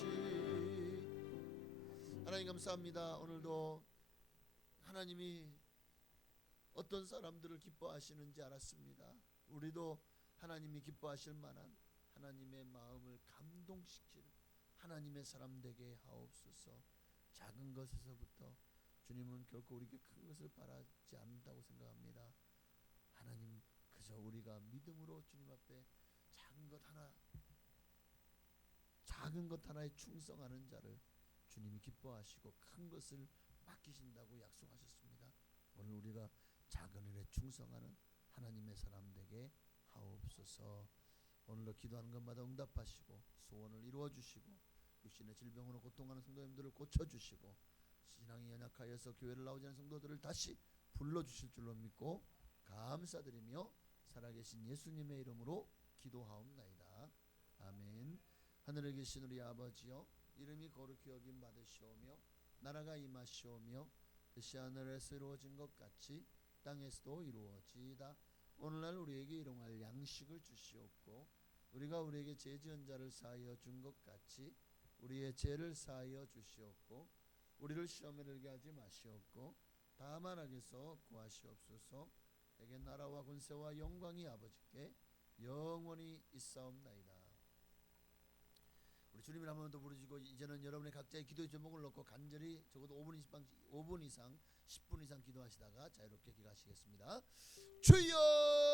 하나님 감사합니다. 오늘도 하나님이 어떤 사람들을 기뻐하시는지 알았습니다. 우리도 하나님이 기뻐하실 만한 하나님의 마음을 감동시킬 하나님의 사람 되게 하옵소서. 작은 것에서부터 주님은 결코 우리에게 큰 것을 바라지 않는다고 생각합니다. 하나님 그저 우리가 믿음으로 주님 앞에 작은 것 하나 작은 것 하나에 충성하는 자를 주님이 기뻐하시고 큰 것을 맡기신다고 약속하셨습니다. 오늘 우리가 작은 일에 충성하는 하나님의 사람 되게 하옵소서. 오늘도 기도하는 것마다 응답하시고 소원을 이루어 주시고 육신의 질병으로 고통하는 성도님들을 고쳐주시고 신앙이 연약하여서 교회를 나오지 않는 성도들을 다시 불러주실 줄로 믿고 감사드리며 살아계신 예수님의 이름으로 기도하옵나이다. 아멘. 하늘에 계신 우리 아버지여, 이름이 거룩히 여김 받으시오며 나라가 임하시오며 뜻이 하늘에서 이루어진 것 같이 땅에서도 이루어지이다. 오늘날 우리에게 일용할 양식을 주시옵고 우리가 우리에게 죄 지은 자를 사하여 준 것 같이 우리의 죄를 사하여 주시옵고 우리를 시험에 들게 하지 마시옵고 다만 악에서 구하시옵소서. 내게 나라와 권세와 영광이 아버지께 영원히 있사옵나이다. 우리 주님을 한 번 더 부르시고 이제는 여러분의 각자의 기도의 제목을 놓고 간절히 적어도 5분 이상 10분 이상 기도하시다가 자유롭게 기도하시겠습니다. 주여